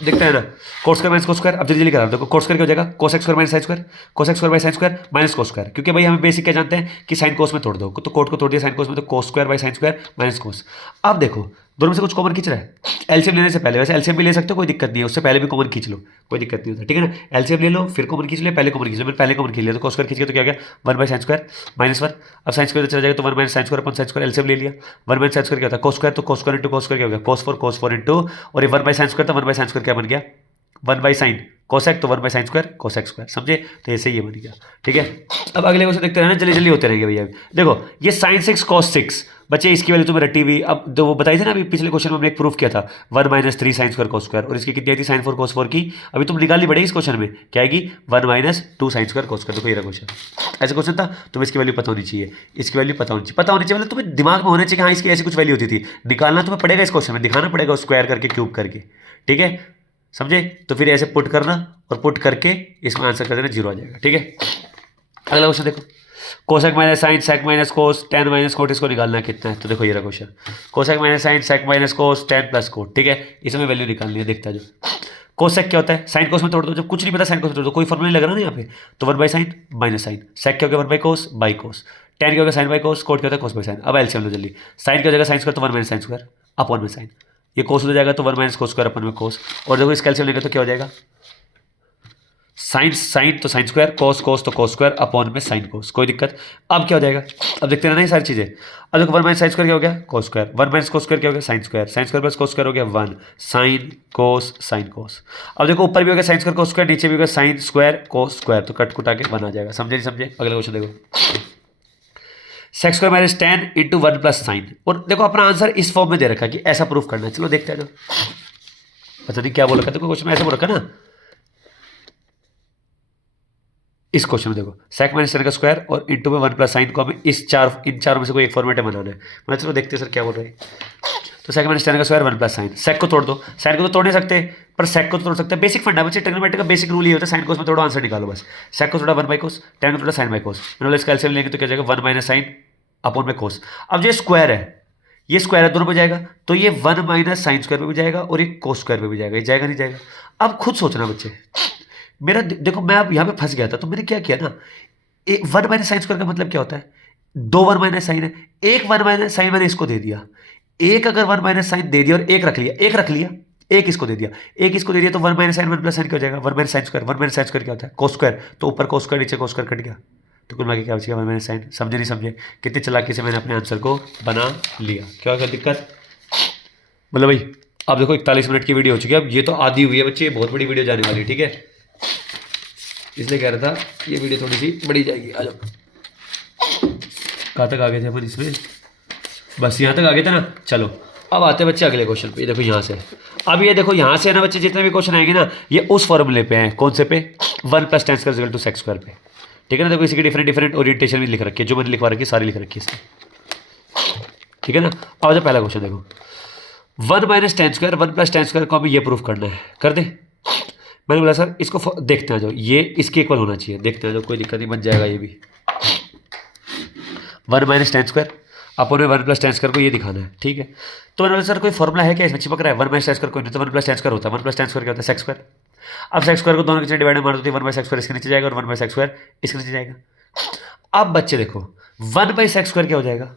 दिखता है ना, कोस स्क्वायर माइनस कोस स्क्वायर। अब जल्दी जल्दी करा देखो, कोस स्क्वायर क्या हो जाएगा cosec square minus sine square, cosec square by sine square minus cos square, क्योंकि भाई हम बेसिक क्या जानते हैं कि साइन कोस में तोड़ दो, तो कोट को तोड़ दिया साइन कोस में, तो cos square by sine square minus कोस। अब देखो दोनों में से कुछ कॉमन खींच रहा है, एलसीएम लेने से पहले, वैसे एलसीएम भी ले सकते हो कोई दिक्कत नहीं है, उससे पहले भी कॉमन खींच लो कोई दिक्कत नहीं होता। ठीक है ना, एलसीएम ले लो फिर कॉमन खींच लो, पहले कॉमन खींच लो, मैंने पहले कॉमन खींच लिया तो कोस स्क्वायर खींच के तो क्या गया 1 बाय साइन स्क्वायर माइनस 1। अब साइन स्क्वायर चला जाएगा तो 1 minus sine square upon sine square, LCM ले लिया। 1 बाय साइन स्क्वायर क्या होता है कोस स्क्वायर, तो cos square into cos square क्या हो गया कोस 4 इंटू, और ये 1 बाय साइन स्क्वायर था, 1 बाय साइन स्क्वायर क्या बन गया 1 बाई साइन कोसेक, तो 1 by sine square cosec square. समझे? तो ऐसे ही ये बन गया। ठीक है, अब अगले क्वेश्चन देखते रहना, जल्दी जल्दी होते रहेंगे भैया। देखो ये साइन 6 कॉस 6 बच्चे, इसकी वैल्यू तुम्हें रटी हुई। अब जो वो बताई थी ना अभी पिछले क्वेश्चन में हमने एक प्रूफ किया था 1 minus 3 sine square cos square, और इसकी कितनी आई थी साइन 4 कोस 4 की। अभी तुम निकालनी पड़ेगी इस क्वेश्चन में, क्या आएगी 1 minus 2 sine square cos square. देखो ये क्वेश्चन ऐसा क्वेश्चन था, तुम्हें इसकी वैल्यू पता होनी चाहिए, इसकी वैल्यू पता होनी चाहिए मतलब तुम्हें दिमाग में होना चाहिए कि हाँ इसकी ऐसी कुछ वैल्यू होती थी। निकालना तुम्हें पड़ेगा इस क्वेश्चन में, दिखाना पड़ेगा स्क्वायर करके क्यूब करके। ठीक है, समझे? तो फिर ऐसे पुट करना और पुट करके इसमें आंसर कर देना 0 आ जाएगा। ठीक है, अगला क्वेश्चन देखो, cosec minus sine sec minus cos tan minus cot, इसको निकालना है कितना है। तो देखो ये रहा question, cosec minus sine sec minus cos tan plus cot, ठीक है, इसमें वैल्यू निकालनी है। देखता है जो कोसेक क्या होता है, साइन कोस में तोड़ दो, जब कुछ नहीं पता साइन कोस में तोड़ दो, कोई फॉर्मूला नहीं लग रहा ना यहाँ पे, तो one by sine minus sine, sec क्या हो गया one by cos by cos, tan क्या हो गया साइन बाई कोस, कोट क्या होता है कोस बाई साइन। अब एलसीएम लो जल्दी, साइन क्या हो जाएगा साइन स्क्वायर, तो one minus sine square upon में साइन, ये कोस हो जाएगा तो one minus cos square upon में कोस, और देखो इस कैल्सियम लेंगे तो क्या हो जाएगा, साइन साइन तो साइन स्क्वायर, कोस कोस तो कोस स्क्वायर अपॉन में साइन कोस, कोई दिक्कत। अब क्या हो जाएगा, अब देखते रहना ये सारी चीजें। अब देखो वन माइनस साइन स्क्वायर क्या हो गया cos square, one minus cos square क्या हो गया sine square, sign square plus cos square हो गया वन, साइन कोस साइन कोस। अब देखो ऊपर भी हो गया साइन स्क्वायर कोस स्क्वायर, नीचे भी हो गया साइन स्क्वायर कोस स्क्वायर, तो कट कुटा के वन आ जाएगा। समझे नहीं समझे, अगला क्वेश्चन देखो, sex square minus ten into one plus sign, और देखो अपना आंसर इस फॉर्म में दे रखा है कि ऐसा प्रूफ करना है। चलो देखते हैं, जो पता नहीं क्या बोल रखा है, देखो क्वेश्चन में ऐसा बोल रखा ना, इस क्वेश्चन में देखो सेक माइनस टेन का स्क्वायर और इंटू में वन प्लस साइन को हमें इन चारों में से कोई एक फॉर्मेट में बनाना है। मतलब चलो देखते हैं सर क्या बोल रहे हैं। तो सेक माइनस टेन का स्क्वायर वन प्लस साइन, सेक को तोड़ दो, साइन को तो तोड़ नहीं सकते पर सेक को तो तोड़ सकते हैं। बेसिक फंडा बच्चे, ट्रिग्नोमेट्री का बेसिक रूल ये होता है, साइन कोस में थोड़ा आंसर निकालो बस। सेक को थोड़ा वन बाई कोस, टेन को थोड़ा साइन बाई कोस, मतलब इसका एलसीएम लेंगे तो क्या जाएगा वन माइनस साइन अपॉन में कोस। अब ये स्क्वायर है, ये स्क्वायर है, दोनों पे जाएगा, तो ये वन माइनस साइन स्क्वायर पे भी जाएगा और ये कोस स्क्वायर पे भी जाएगा, ये जाएगा नहीं जाएगा। अब खुद सोचना बच्चे, मेरा देखो मैं अब यहाँ पे फंस गया था, तो मैंने क्या किया ना, वन माइनस साइन स्क्वायर का मतलब क्या होता है, दो वन माइनस साइन है, एक वन माइनस साइन मैंने इसको दे दिया, एक अगर वन माइनस साइन दे दिया और एक रख लिया, एक रख लिया, एक इसको दे दिया, एक इसको दे दिया, तो one minus sine one plus sign क्या हो जाएगा, one minus sine square, one minus sine square क्या होता है कोस स्क्वायर, तो ऊपर कोस स्क्वायर नीचे कोस स्क्वायर कट गया, तो कुल मिला के क्या बचेगा वन माइनस साइन। समझे नहीं समझे, कितनी चालाकी से मैंने अपने आंसर को बना लिया, क्या क्या दिक्कत। मतलब भाई अब देखो 41 मिनट की वीडियो हो चुकी है, अब ये तो आधी हुई है बच्चे, बहुत बड़ी वीडियो जाने वाली है, ठीक है, इसलिए कह रहा था ये वीडियो थोड़ी सी बड़ी जाएगी। आ जाओ, कहाँ तक आ गए थे अपन इसमें, बस यहाँ तक आ गए थे ना। चलो अब आते हैं बच्चे अगले क्वेश्चन पे, ये देखो यहाँ से, अब ये देखो यहाँ से ना बच्चे जितने भी क्वेश्चन आएंगे ना, ये उस फॉर्मूले पे हैं, कौन से पे, one plus tan square to sec square पे, ठीक है ना। देखो इसी की डिफरेंट डिफरेंट ओरिएंटेशन भी लिख रखी है, जो मैंने लिखवा रखी है सारी लिख रखी है इसमें, ठीक है ना। अब जो पहला क्वेश्चन देखो, one minus ten square one plus tan square को हमें ये प्रूफ करना है, कर दे। मैंने बोला सर इसको देखते हैं, जो ये इसके इक्वल होना चाहिए, देखते हैं जो, कोई दिक्कत नहीं, बन जाएगा ये भी। One minus ten square upon में वन प्लस टेन स्क्वायर को ये दिखाना है, ठीक है। तो मैंने बोला सर कोई फॉर्मुला है क्या इसमें, चिपक रहा है, वन माइनस टेन स्क्वायर कोई नहीं, तो वन प्लस टेन स्क्वायर होता है, वन प्लस टेन स्क्वायर क्या होता है सेक्स स्क्वायर। अब सेक्स स्क्वायर को दोनों के नीचे डिवाइड मार दो, तो वन बाई सेक्स स्क्वायर इसके नीचे जाएगा और वन बाई सेक्स स्क्वायर इसके नीचे जाएगा। अब बच्चे देखो वन बाई सेक्स स्क्वायर क्या हो जाएगा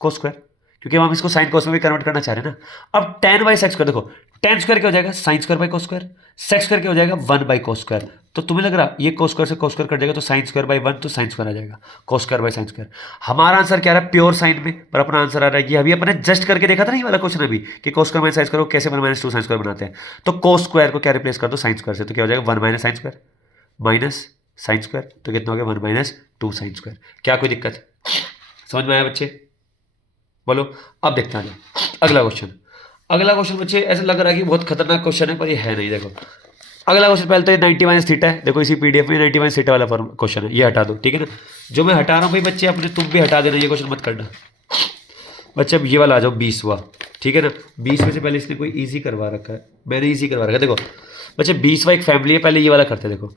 कोस स्क्वायर, क्योंकि हम इसको साइन कोस में भी कन्वर्ट करना चाह रहे हैं ना। अब टेन बाई सेक्स स्क्वायर, देखो टेन स्क्वायर क्या हो जाएगा sine square by cos square, sex square क्या हो जाएगा वन बाई कोस स्क्वायर। तो तुम्हें लग रहा ये कोस स्क्वायर से कोस स्क्वायर कट जाएगा, तो साइन स्क्वायर बाई वन, तो साइन स्क्वायर आ जाएगा, cos square by sine square. हमारा आंसर क्या आ रहा है प्योर साइन में, पर अपना आंसर आ रहा है ये अभी अपने जस्ट करके देखा था ना, ये वाला क्वेश्चन अभी कि कोस स्क्वायर माइनस साइन स्क्वायर को कैसे one minus to sine square बनाते हैं। तो कोस स्क्वायर को क्या रिप्लेस कर दो साइन स्क्वायर से, तो क्या हो जाएगा one minus sine square minus sine square, तो कितना हो गया one minus to sine square. क्या कोई दिक्कत, समझ में आया बच्चे, बोलो। अब देखते हैं अगला क्वेश्चन। अगला क्वेश्चन बच्चे ऐसा लग रहा है कि बहुत खतरनाक क्वेश्चन है, पर ये है नहीं। देखो अगला क्वेश्चन पहले तो ये 90 माइनस थीटा है, देखो इसी पीडीएफ में 90 माइनस थीटा वाला फॉर्म क्वेश्चन है, ये हटा दो, ठीक है ना। जो मैं हटा रहा हूँ भाई बच्चे अपने तुम भी हटा देना, ये क्वेश्चन मत करना बच्चे। अब ये वाला आ जाओ 20वां, ठीक है ना। 20 में से पहले इसने कोई ईजी करवा रखा है, मैंने ईजी करवा रखा है। देखो बच्चे 20वां एक फैमिली है, पहले ये वाला करते हैं। देखो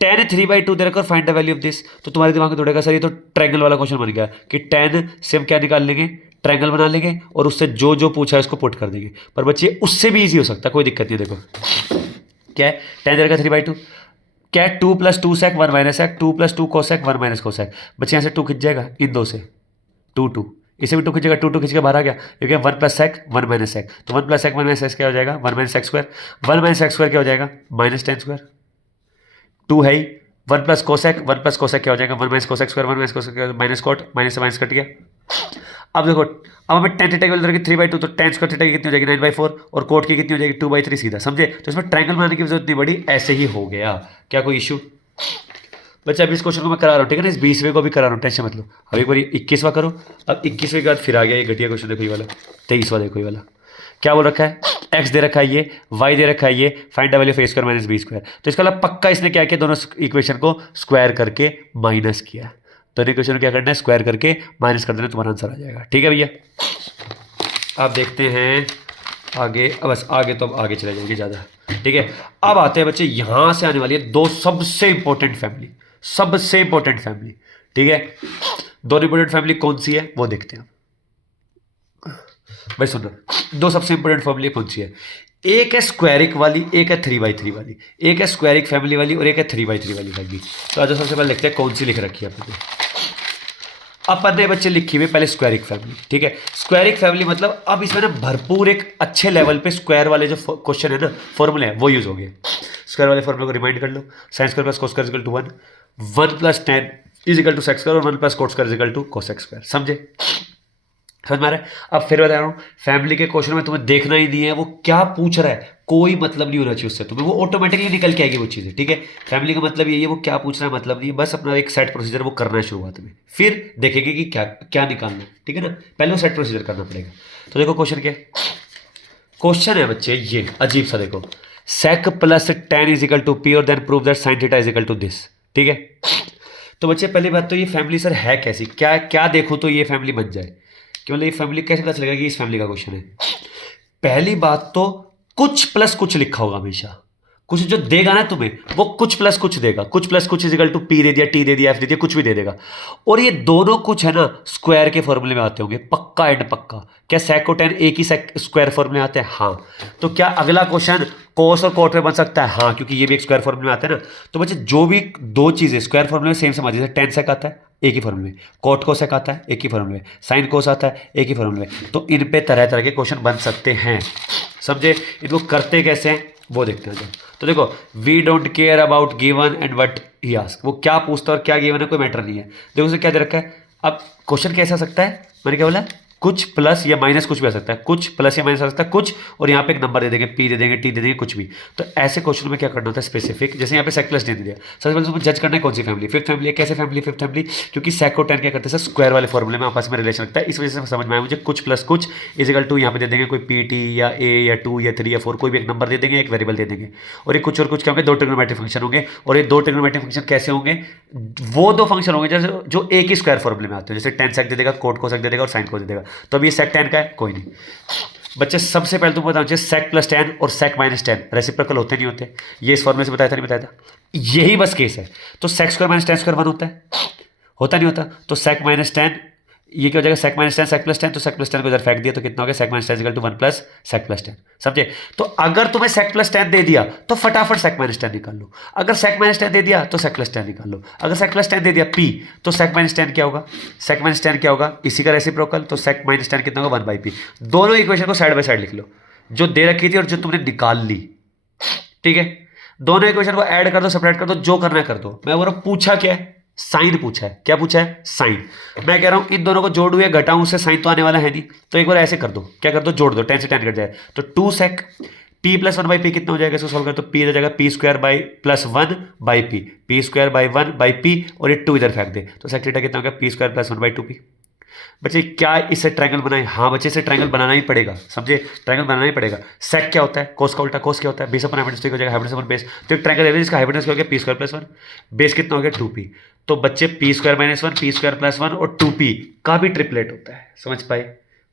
tan 3/2 दे रखा और find the value of this, तो तुम्हारे दिमाग में दौड़ेगा सर ये तो ट्रायंगल वाला क्वेश्चन बन गया कि tan से हम क्या निकाल लेंगे, ट्रायंगल बना लेंगे और उससे जो जो पूछा है उसको पुट कर देंगे। पर बच्चे उससे भी ईजी हो सकता है, कोई दिक्कत नहीं है। देखो क्या है tan दे रखा 3/2, क्या है 2 + 2 sec 1 - sec, 2 + 2 cosec 1 - cosec। बच्चे यहाँ से 2 खिंच जाएगा इन दो से, 2 इसे भी 2 खिंचेगा, 2 खिंच के बाहर आ गया, क्योंकि 1 + sec 1 - sec, तो 1 + sec 1 - sec क्या हो जाएगा 1 - sec स्क्वायर, 1 - sec स्क्वायर क्या हो जाएगा -tan स्क्वायर, 2 है ही। 1 + cosec 1 + cosec क्या हो जाएगा 1 - cosec square, 1 - cosec minus cot, minus से माइनस कट गया। अब देखो अब हमें tan थीटा की वैल्यू रखी 3/2, तो tan स्क्वायर थीटा की कितनी हो जाएगी 9/4 और कोट की कितनी हो जाएगी 2/3 सीधा, समझे। तो इसमें ट्रायंगल बनाने की जरूरत नहीं पड़ी, ऐसे ही हो गया। क्या कोई इशू बच्चा। अभी इस क्वेश्चन को मैं करा रहा हूँ, ठीक है ना, इस 20वें को भी करा रहा हूँ, टेंशन मत लो। अब एक बार 21वां करो। अब 21वें के बाद फिर आ गया ये घटिया क्वेश्चन, देखो ये वाला 23वां, देखो ये वाला क्या बोल रखा है, x दे रखा है ये, y दे रखा है ये, find the value of a square minus b square. तो इसका मतलब पक्का इसने क्या किया, दोनों इक्वेशन को स्क्वायर करके माइनस किया। तो इक्वेशन को क्या करना है स्क्वायर करके माइनस कर देना, तुम्हारा आंसर आ जाएगा, ठीक है भैया। आप देखते हैं आगे, बस आगे तो अब आगे चले जाएंगे ज़्यादा, ठीक है। अब आते हैं बच्चे यहाँ से आने वाली है दो सबसे इंपॉर्टेंट फैमिली, सबसे इंपॉर्टेंट फैमिली, ठीक है। दोनों इंपॉर्टेंट फैमिली कौन सी है वो देखते हैं भाई। सुनो, दो सबसे इंपॉर्टेंट फैमिली कौन सी है, एक है स्क्वायरिक वाली, एक है 3x3 वाली। एक है स्क्वायरिक फैमिली वाली और एक है 3x3 वाली फैमिली। तो आज सबसे पहले देखते हैं कौन सी लिख रखी है अपने। अपन ने बच्चे लिखी हुई पहले स्क्वायरिक फैमिली, ठीक है। स्क्वायरिक फैमिली मतलब अब इसमें ना भरपूर एक अच्छे लेवल पे स्क्वायर वाले जो क्वेश्चन है ना, फॉर्मूले हैं, वो यूज हो गए। स्क्वायर वाले फॉर्मूले को रिमाइंड कर लो, sine square plus cos square equal to 1, 1 plus tan is equal to sec square और 1 plus cot square is equal to cosec square. समझे, समझ में आ रहा है। अब फिर बता रहा हूँ, फैमिली के क्वेश्चन में तुम्हें देखना ही नहीं है वो क्या पूछ रहा है, कोई मतलब नहीं होना चाहिए उससे, तुम्हें वो ऑटोमेटिकली निकल के आएगी वो चीज़ें, ठीक है। फैमिली का मतलब यही है, वो क्या पूछ रहा है मतलब नहीं है, बस अपना एक सेट प्रोसीजर वो करना है शुरुआत में, फिर देखेंगे कि क्या क्या निकालना है, ठीक है ना। पहले वो सेट प्रोसीजर करना पड़ेगा। तो देखो क्वेश्चन क्या क्वेश्चन है बच्चे, ये अजीब सा देखो, sec plus tan is equal to P और then prove that sin theta is equal to this, ठीक है। तो बच्चे पहली बात तो ये फैमिली सर है कैसी, क्या क्या देखूं तो ये फैमिली बन जाए, कि मतलब ये फैमिली कैसे पता चलेगा कि इस फैमिली का क्वेश्चन है। पहली बात तो कुछ प्लस कुछ लिखा होगा हमेशा, कुछ जो देगा ना तुम्हें वो कुछ प्लस कुछ देगा, कुछ प्लस कुछ इज इक्वल टू पी दे दिया, टी दे दिया, एफ दे दिया, कुछ भी दे देगा। और ये दोनों कुछ है ना स्क्वायर के फॉर्मूले में आते होंगे, पक्का एंड पक्का। क्या sec और tan एक ही स्क्वायर फॉर्मूले में आते हैं? हाँ। तो क्या अगला क्वेश्चन कोस और कोट में बन सकता है? हाँ, क्योंकि ये भी एक स्क्वायर फॉर्मूले में आते हैं ना। तो बच्चे जो भी दो चीजें स्क्वायर फॉर्मूले में सेम समझ, जैसे tan sec आता है एक ही फॉर्मूले में, कोट कोसेक आता है एक ही फॉर्मूले में, साइन कोस आता है एक ही फॉर्मूले में। तो इन पे तरह तरह के क्वेश्चन बन सकते हैं, समझे। इनको करते कैसे हैं वो देखते हैं। तो देखो, we don't care about given and what he ask, वो क्या पूछता है और क्या गिवन है कोई मैटर नहीं है। देखो उसे क्या दे रखा है। अब क्वेश्चन कैसा आ सकता है, मैंने क्या बोला, कुछ प्लस या माइनस कुछ भी आ सकता है, कुछ प्लस या माइनस आ सकता है कुछ, और यहाँ पे एक नंबर दे देंगे, पी दे देंगे, टी दे देंगे, कुछ भी। तो ऐसे क्वेश्चन में क्या करना होता है स्पेसिफिक, जैसे यहाँ पे सेक प्लस दे दिया, सबसे पहले तुम्हें जज करना है कौन सी फैमिली, फिफ्थ फैमिली है। कैसे फैमिली, फिफ्थ फैमिली, क्योंकि सेक और tan क्या करते हैं सर, स्क्वायर वाले फॉर्मूले में आपस में रिलेशन रखता है। इस वजह से समझ में आया मुझे, कुछ प्लस कुछ इजिकल टू, यहाँ पे दे देंगे कोई पी टी या ए या 2 या 3 या 4, कोई भी एक नंबर दे देंगे, एक वेरिएबल दे देंगे, और एक कुछ और कुछ क्या होंगे, दो ट्रिग्नोमेट्रिक फंक्शन होंगे। और ये दो ट्रिग्नोमेट्रिक फंक्शन कैसे होंगे, वो दो फंक्शन होंगे जैसे जो एक ही स्क्वायर फॉर्मूले में आते हैं, जैसे tan sec दे देगा, कोट कोसेक दे देगा और साइन कोस दे देगा। तो अब ये sec tan का है, कोई नहीं बच्चे। सबसे पहले तुम बताओ sec प्लस tan और sec माइनस tan रेसिप्रोकल होते नहीं होते, ये इस फॉर्मूले से बताया था नहीं बताया था, यही बस केस है। तो sec square minus tan square 1 होता है, होता नहीं होता। तो sec माइनस tan, ये क्या हो जाएगा, sec minus tan sec plus tan, तो sec प्लस tan को इधर फेंक दिया तो कितना हो गया, sec minus tan equal to 1 plus sec plus tan, समझे। तो अगर तुम्हें sec प्लस tan दे दिया तो फटाफट sec माइनस tan निकाल लो, अगर sec माइनस tan दे दिया तो sec प्लस tan निकाल लो, अगर sec प्लस tan दे दिया p तो sec माइनस tan क्या होगा, sec माइनस tan क्या होगा, इसी का रेसिप्रोकल। तो sec माइनस tan कितना होगा, 1/p। दोनों इक्वेशन को साइड बाय साइड लिख लो, जो दे रखी थी और जो तुमने निकाल ली, ठीक है। दोनों इक्वेशन को ऐड कर दो, सेपरेट कर दो, जो करना है कर दो। मैं बोल रहा हूं पूछा क्या है, साइन पूछा है। क्या पूछा है, साइन। मैं कह रहा हूं इन दोनों को जोड़ू या घटाऊं, उससे साइन तो आने वाला है नहीं। तो एक बार ऐसे कर दो, क्या कर दो, जोड़ दो, tan से tan कट जाए तो 2 sec p प्लस 1/p कितना हो जाएगा, इसको सॉल्व कर तो p हो जाएगा p square by plus 1/p, p square by 1/p, और ये 2 इधर फेंक दे तो sec थीटा कितना हो गया, p स्क्वायर प्लस 1/2p। बच्चे क्या इससे ट्रायंगल बनाए, हाँ बच्चे से ट्रायंगल बनाना ही पड़ेगा, समझे, ट्रायंगल बनाना ही पड़ेगा। सेक क्या होता है, कोस का उल्टा, कोस क्या होता है, बेस अपॉन हाइपोटेनस, हो जाएगा हाइपोटेनस अपॉन बेस। तो एक ट्रायंगल है जिसका हाइपोटेनस क्या हो गया, p स्क्वायर प्लस 1, बेस कितना हो गया 2p। तो बच्चे p square minus 1, p square plus 1 और 2p का भी ट्रिपलेट होता है, समझ पाए,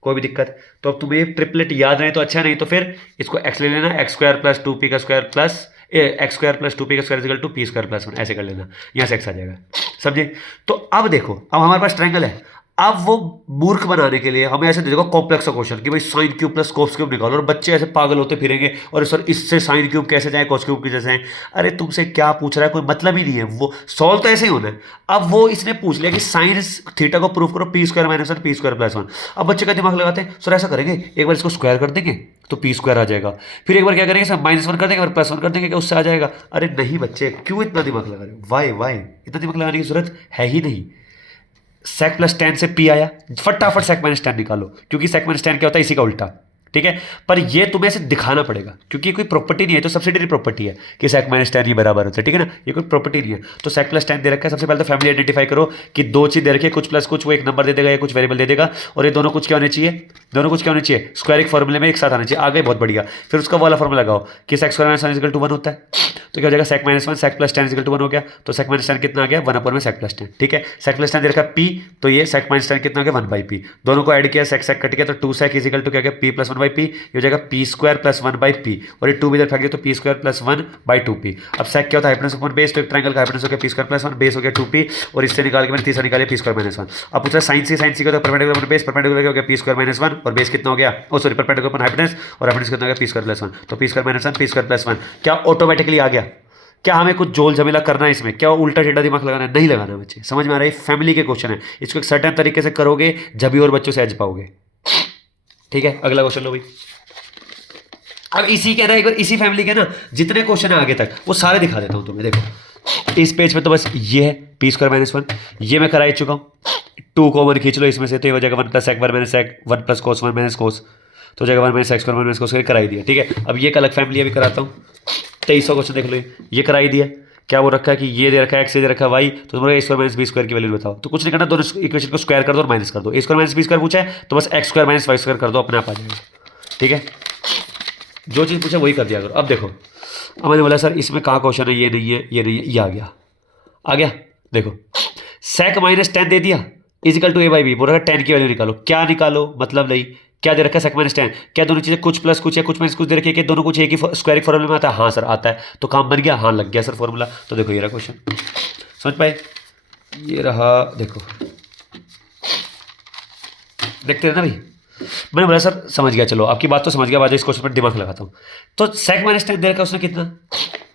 कोई भी दिक्कत। तो अब तुम्हें ट्रिपलेट याद रहे तो अच्छा, नहीं तो फिर इसको x ले लेना, x स्क्वायर प्लस 2p का square plus x square plus 2p का square equal to p square plus 1, ऐसे कर लेना, यहाँ से x आ जाएगा, समझे। तो अब देखो, अब हमारे पास ट्रायंगल है। अब वो मूर्ख बनाने के लिए हमें ऐसे दे देगा कॉम्प्लेक्स क्वेश्चन कि भाई sine cube plus cos cube निकालो, और बच्चे ऐसे पागल होते फिरेंगे, और सर इससे साइन क्यूब कैसे जाए, कोस क्यूब की जैसे जाए। अरे तुमसे क्या पूछ रहा है, कोई मतलब ही नहीं है, वो सॉल्व तो ऐसे ही होना है। अब वो इसने पूछ लिया कि साइन थीटा को प्रूव करो, p square minus 1 p square plus 1। अब बच्चे का दिमाग लगाते हैं, सर ऐसा करेंगे, एक बार इसको स्क्वायर कर देंगे तो p स्क्वायर आ जाएगा, फिर एक बार क्या करेंगे सर -1 कर देंगे और +1 कर देंगे, क्या उससे आ जाएगा। अरे नहीं बच्चे, क्यों इतना दिमाग लगा रहे हो, वाई इतना दिमाग लगाने की जरूरत है ही नहीं। sec प्लस tan से p आया, फटाफट sec माइनस tan निकालो, क्योंकि sec माइनस tan क्या होता है, इसी का उल्टा, ठीक है। पर ये तुम्हें ऐसे दिखाना पड़ेगा, क्योंकि कोई प्रॉपर्टी नहीं है, तो सब्सिडियरी प्रॉपर्टी है कि sec माइनस tan ये बराबर होता है, ठीक है ना, ये कोई प्रॉपर्टी नहीं है। तो sec प्लस tan दे रखा है, सबसे पहले तो फैमिली आइडेंटिफाई करो कि दो चीज दे रखी है, कुछ प्लस कुछ, वो एक नंबर दे देगा या कुछ वेरिएबल दे देगा, और ये दोनों कुछ क्या होने चाहिए, दोनों कुछ क्या होने चाहिए, स्क्वायरिक फॉर्मूले में एक साथ आना चाहिए। आ गए, बहुत बढ़िया। फिर उसका वाला फॉर्मूला लगाओ कि sec square minus 1 equal to 1 होता है, तो क्या हो जाएगा sec minus 1 sec plus tan equal to 1 हो गया। तो sec माइनस tan कितना आ गया, 1 अपॉन में sec प्लस tan, ठीक है। sec प्लस tan दे रखा p, तो ये sec माइनस tan कितना आ गया, 1/p। दोनों को ऐड किया, sec कट गया तो 2 sec इज इक्वल टू क्या गया, p plus 1/p। By P, ये हो जाएगा P square plus 1 by P, और ये 2 भी इधर फेंक दिया तो P square plus 1 by 2p। अब सेक क्या होता है, हाइपोटेनस अपॉन बेस, तो एक ट्रायंगल का हाइपोटेनस हो गया पी स्क्वायर प्लस 1, बेस हो गया 2p, और इससे निकाल के मैंने तीसरा निकाले पी स्क्वायर माइनस 1। अब पूछा साइन सी का, तो परपेंडिकुलर अपॉन बेस, परपेंडिकुलर हो गया पी स्क्वायर माइनस 1, और बेस कितना हो गया, ओ सॉरी परपेंडिकुलर अपॉन हाइपोटेनस, और हाइपोटेनस कितना हो गया पी स्क्वायर प्लस 1, तो P square minus 1 P square plus 1। क्या ऑटोमेटिकली आ गया? क्या हमें कुछ जोल झमेला करना है इसमें? क्या उल्टा टेढ़ा दिमाग लगाना है? नहीं लगाना बच्चे, समझ में आ रहा है? फैमिली के क्वेश्चन है, इसको एक सर्टेन तरीके से करोगे जब भी और बच्चों से एज पाओगे। ठीक है, अगला क्वेश्चन लो भाई। अब इसी के ना, एक बार इसी फैमिली के ना जितने क्वेश्चन है आगे तक वो सारे दिखा देता हूं तुम्हें। देखो इस पेज पे तो बस ये है पी स्क्वायर माइनस 1, ये मैं करा ही चुका हूं। 2 कॉमन खींच लो इसमें से, तो ये हो जाएगा 1 plus sec 1 minus sec 1 plus cos 1 minus cos, तो हो जाएगा 1 minus sec square 1 minus cos, करा ही दिया। ठीक है, अब ये एक अलग फैमिली अभी कराता हूँ। 2300 क्वेश्चन देख लो, ये करा ही दिया। क्या वो रखा है कि ये दे रखा है एक्स, दे रखा है वाई, तो तुम्हारा ए स्क्वायर माइनस बी स्क्वायर की वैल्यू बताओ। तो कुछ नहीं करना, दोनों इक्वेशन को स्क्वायर कर दो और माइनस कर दो। A square minus B square पूछा है तो बस X square minus Y square कर दो, अपने आप आ जाएगा। ठीक है, जो चीज़ पूछा वही कर दिया करो। अब देखो, अब मैंने बोला सर इसमें कहाँ क्वेश्चन है, ये नहीं है, ये नहीं है, ये आ गया, आ गया। देखो सेक माइनस 10 दे दिया equal to A by B, बोल रहा है 10 की वैल्यू निकालो। क्या निकालो मतलब नहीं, क्या दे रखा है सेक माइनस 10, क्या दोनों चीज़ें कुछ प्लस कुछ या कुछ माइनस कुछ दे रखी है कि दोनों कुछ एक ही स्क्वायरिक फॉर्मूले में आता है? हाँ सर आता है, तो काम बन गया, हाँ लग गया सर फॉर्मूला। तो देखो ये रहा क्वेश्चन, समझ पाए? ये रहा, देखो देखते हैं ना भाई। मैंने बोला सर समझ गया, चलो आपकी बात तो समझ गया, बाजी इस क्वेश्चन पर दिमाग लगाता हूँ। तो सेक माइनस 10 दे रखा है उसने कितना,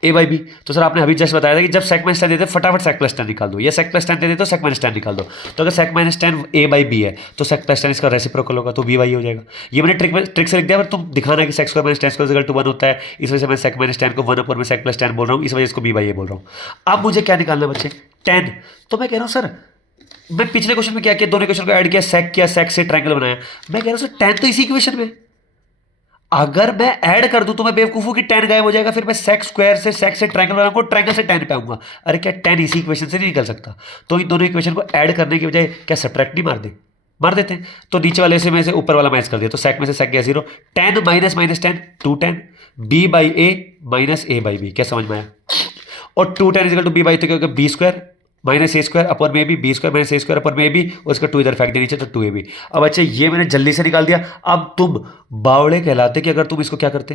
ए बाई बी। तो सर आपने अभी जस्ट बताया था कि जब सेक माइनस 10 देते फटाफट सेक प्लस 10 निकाल दो, या सेक प्लस 10 दे दे तो सेक माइनस 10 निकाल दो। तो अगर sec minus 10 A by B है तो सेक प्लस 10 इसका रेसिप्रोकल होगा, तो बी वाई हो जाएगा। ये मैंने ट्रिक से लिख दिया, पर तुम दिखाना कि sec square minus 10 square equal to 1 होता है, इस वजह से मैं सेक माइनस 10 को 1 अपर में सेक प्लस 10 बोल रहा हूँ, इस वजह से इसको बी बाई ए बोल रहा हूँ। अब मुझे क्या निकालना है बच्चे, 10। तो मैं कह रहा हूँ सर, मैं पिछले क्वेश्चन में क्या किया, दोनों क्वेश्चन को ऐड किया, सेक से ट्रायंगल बनाया। मैं कह रहा हूँ सर 10 तो इसी इक्वेशन में, अगर मैं ऐड कर दूं तो मैं बेवकूफ हूं कि 10 गायब हो जाएगा, फिर मैं सेक स्क्वायर से सेक से ट्रायंगल बनाऊंगा, ट्रायंगल से 10 पे आऊंगा। अरे क्या 10 इसी इक्वेशन से नहीं निकल सकता? तो इन दोनों इक्वेशन को ऐड करने की बजाय क्या सब्ट्रैक्ट नहीं मार देते हैं? तो नीचे वाले से में से ऊपर वाला माइनस कर दिया, तो सेक में से सेक गया 0, 10 minus minus 10 210, B by A minus A by B. क्या समझ में आया? और 210 इजिकल टू बी बाई, तो क्या होगा, बी स्क्वायर माइनस ए स्क्वायर अपन में भी, बी स्क्वायर माइनस ए स्क्वायर अपन में भी, और इसका 2 इधर फेंक दिया नीचे, तो 2 ए बी। अब अच्छा ये मैंने जल्दी से निकाल दिया। अब तुम बावड़े कहलाते कि अगर तुम इसको क्या करते,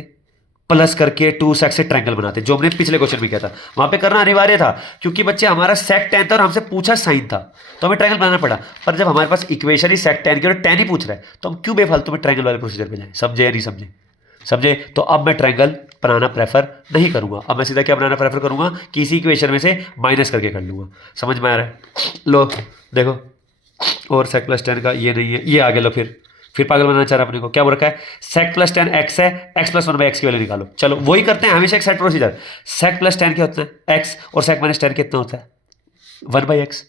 प्लस करके 2 सेक से ट्रायंगल बनाते, जो हमने पिछले क्वेश्चन में किया था। वहां पे करना अनिवार्य था क्योंकि बच्चे हमारा सेक 10 था और हमसे पूछा साइन था, तो हमें ट्रायंगल बनाना पड़ा। पर जब हमारे पास इक्वेशन ही सेक 10 की और 10 ही पूछ रहा है, तो हम क्यों बेफालतू में ट्रायंगल वाले प्रोसीजर पे जाए? समझे या नहीं समझे? समझे? तो अब मैं ट्रायंगल बनाना प्रेफर नहीं करूंगा, अब मैं सीधा क्या बनाना प्रेफर करूंगा, किसी इक्वेशन में से माइनस करके कर लूंगा। समझ में आ रहा है? लो देखो, और सेक प्लस 10 का ये नहीं है, ये आगे लो, फिर पागल बनाना चाह रहा अपने को। क्या बोल रखा है, सेक प्लस 10 एक्स है, एक्स प्लस 1 बाई एक्स की वैल्यू निकालो। चलो वही करते हैं हमेशा एक सेट प्रोसीजर। सेक प्लस 10 क्या होता है, एक्स, और सेक माइनस 10 कितना होता है, 1 बाई एक्स।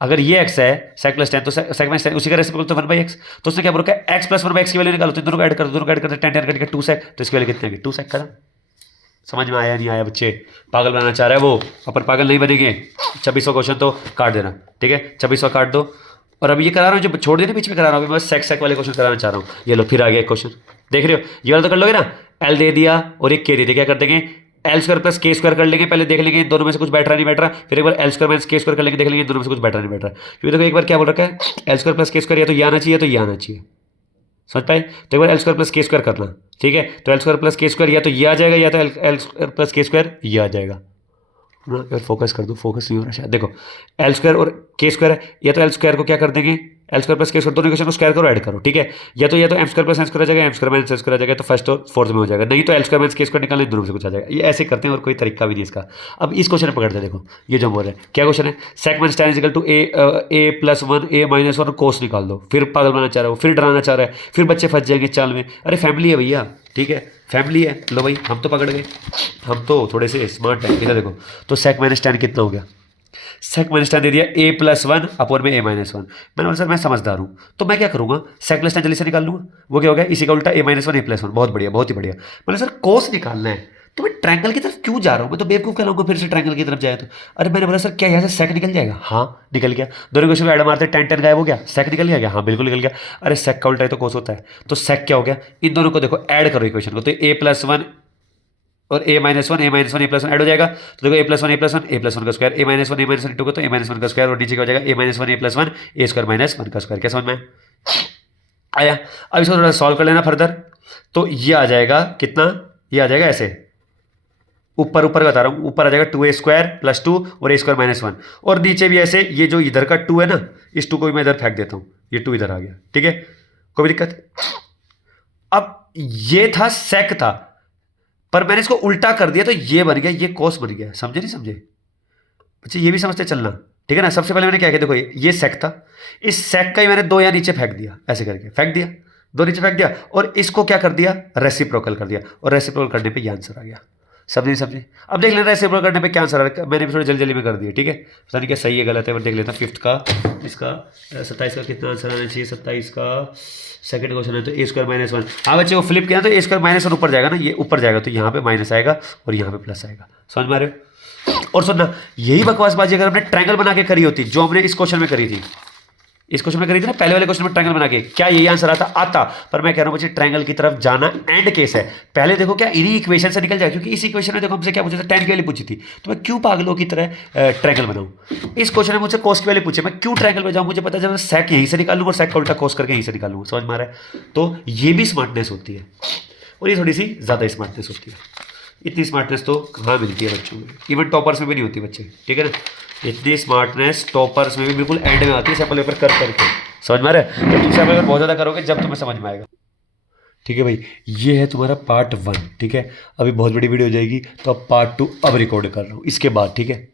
अगर ये x है सेक प्लस 10, तो सेक माइनस 10 उसी का रेसिप्रोकल तो 1 बाई एक्स। तो उसने क्या बोला, x प्लस 1 बाई एक्स की वैल्यू निकालो, तो दोनों को ऐड कर दो, दोनों को ऐड करते 10 10 करके 2 सेक, तो इसकी वैल्यू कितनी आएगी, 2 सेक। खत्म। समझ में आया नहीं आया बच्चे? पागल बनाना चाह रहा है वो, अपन पागल नहीं बनेंगे। 2600 क्वेश्चन तो काट देना, ठीक है, 2600 काट दो। और अब ये करा रहा हूँ, जो छोड़ देना बीच में करा रहा हूँ, मैं सेक वाले क्वेश्चन कराना चाह रहा हूँ। ये लो फिर आ गया क्वेश्चन, देख रहे हो? ये वाला तो कर लोगे ना, एल दे दिया और एक के दे दिया, क्या कर देंगे, L square plus K square कर लेंगे, पहले देख लेंगे इन दोनों में से कुछ बैठ रहा नहीं बैठ रहा, फिर एक बार एल स्क्वायर माइनस के स्क्वायर कर लेंगे, देख लेंगे इन दोनों में से कुछ बैठ रहा नहीं बैठ रहा। क्योंकि देखो एक बार क्या बोल रखा है, L square plus K square या तो ये आना चाहिए तो ये आना चाहिए, समझ पाए? तो एक बार L square plus K square करना, ठीक है, तो L square plus K square या तो ये आ जाएगा, या तो L square plus K square ये आ जाएगा। यार फोकस कर दो, फोकस नहीं हो रहा शायद। देखो एल स्क्वायर और के स्क्वायर है, या तो एल स्क्वायर को क्या कर देंगे, L square plus K square, दोनों इक्वेशन को स्क्वायर करो, ऐड करो, ठीक है, या तो M square plus N square आ जाएगा, M square minus N square आ जाएगा, तो फर्स्ट और फोर्थ में हो जाएगा। नहीं तो एल स्क्वायर माइनस के स्क्वायर निकालने, दोनों से कुछ आ जाएगा। ये ऐसे करते हैं और कोई तरीका भी नहीं इसका। अब इस क्वेश्चन पकड़ते हैं, देखो ये जो बोल रहे हैं, क्या क्वेश्चन है, sec minus tan equal to A plus 1 A minus 1 cos निकाल दो। फिर पागल बनाना चाह रहा है, फिर डराना चाह रहा है, फिर बच्चे फंस जाएंगे चाल में। अरे फैमिली है भैया, ठीक है, फैमिली है। लो भाई हम तो पकड़ गए, हम तो थोड़े से स्मार्ट हैं। इधर देखो, तो सेक माइनस tan कितना हो गया, सेक माइनस tan दे दिया ए प्लस 1 अपोर में ए माइनस 1। मैंने बोला सर मैं समझदार हूँ, तो मैं क्या करूँगा, सेक प्लस tan जल्दी से निकाल लूँगा। वो क्या हो गया, इसी का उल्टा ए माइनस 1 ए प्लस 1। बहुत बढ़िया, बहुत ही बढ़िया। मैंने सर कोस निकालना है, तो मैं ट्रायंगल की तरफ क्यों जा रहा हूँ, मैं तो बेवकूफ़ कहलाऊंगा फिर से ट्रायंगल की तरफ जाए तो। अरे मैंने बोला सर क्या यहाँ से सेक निकल जाएगा, हाँ निकल गया। दोनों क्वेश्चन में ऐड मारते 10 गायब हो गया, सेक निकल गया क्या, हाँ बिल्कुल निकल गया। अरे सेक का उल्टा है तो कोस होता है, तो सेक क्या हो गया, इन दोनों को देखो ऐड करो इक्वेशन को, तो ए प्लस 1 और ए minus 1 A minus 1 A plus 1 add हो जाएगा। तो देखो ए प्लस 1 ए प्लस 1 ए प्लस 1 का square, A minus 1 A minus 1 into को तो ए माइनस 1 का स्क्वायर, और नीचे क्या हो जाएगा ए माइनस 1 ए प्लस 1 ए स्क्वायर माइनस 1 का स्क्वायर। क्या समझ में आया? अब इसको थोड़ा सॉल्व कर लेना फर्दर। तो ये आ जाएगा कितना, ये आ जाएगा ऐसे, ऊपर ऊपर बता रहा हूँ, ऊपर आ जाएगा 2a² + 2 और a² -1, और नीचे भी ऐसे, ये जो इधर का 2 है ना, इस 2 को भी मैं इधर फेंक देता हूँ, ये 2 इधर आ गया, ठीक है, कोई दिक्कत। अब ये था सेक था, पर मैंने इसको उल्टा कर दिया तो ये बन गया, ये कोस बन गया, समझे नहीं समझे बच्चे, ये भी समझते चलना, ठीक है ना। सबसे पहले मैंने क्या किया, देखो ये सेक था, इस सेक का ही मैंने 2 यहाँ नीचे फेंक दिया, ऐसे करके फेंक दिया, 2 नीचे फेंक दिया, और इसको क्या कर दिया, रेसिप्रोकल कर दिया, और रेसिप्रोकल करने पे ये आंसर आ गया। समझे समझे। अब देख लेना रेसिप्रोकल करने पे क्या आंसर आ रहा है, मैंने भी थोड़ी जल्दी जल्दी में कर दिया, ठीक है, पता नहीं क्या सही है गलत है, मैं देख लेता हूँ। 5th का, इसका 27 का कितना आंसर आना चाहिए, 27 का सेकंड क्वेश्चन है, तो a² -1। हाँ बच्चे वो फ्लिप किया तो a² -1 ऊपर जाएगा ना, ये ऊपर जाएगा तो यहाँ पे माइनस आएगा और यहाँ पे प्लस आएगा, समझ में आ रहे हो। और सुनना, यही बकवासबाजी अगर हमने ट्रायंगल बना के करी होती, जो हमने इस क्वेश्चन में करी थी, इस क्वेश्चन में करी थी ना, पहले वाले क्वेश्चन में ट्रायंगल बना के, क्या यही आंसर आता। पर मैं कह रहा हूं बच्चे, ट्रायंगल की तरफ जाना एंड केस है, पहले देखो क्या इन्हीं इक्वेशन से निकल जाए, क्योंकि इस इक्वेशन में देखो हमसे क्या पूछा था, tan की वैल्यू पूछी थी, तो मैं क्यों पागलों की तरह ट्रायंगल बनाऊं। इस क्वेश्चन में मुझे cos की वैल्यू पूछे, मैं क्यों ट्रायंगल में जाऊं, मुझे पता है जब मैं सेक यहीं से निकालूंगा और सेक का उल्टा cos करके यहीं से निकालूंगा, समझ में आ रहा है। तो ये भी स्मार्टनेस होती है, और ये थोड़ी सी ज़्यादा स्मार्टनेस होती है। इतनी स्मार्टनेस तो कहाँ मिलती है बच्चों में, इवन टॉपर्स में भी नहीं होती बच्चे, ठीक है ना। इतनी स्मार्टनेस टॉपर्स में भी बिल्कुल एंड में आती है, सैम्पल पेपर कर करके, समझ में आ रहा है। तो तुम सैम्पल पेपर बहुत ज़्यादा करोगे जब तुम्हें समझ में आएगा, ठीक है भाई। ये है तुम्हारा पार्ट 1, ठीक है। अभी बहुत बड़ी वीडियो हो जाएगी, तो अब पार्ट 2 अब रिकॉर्ड कर रहा हूँ इसके बाद, ठीक है।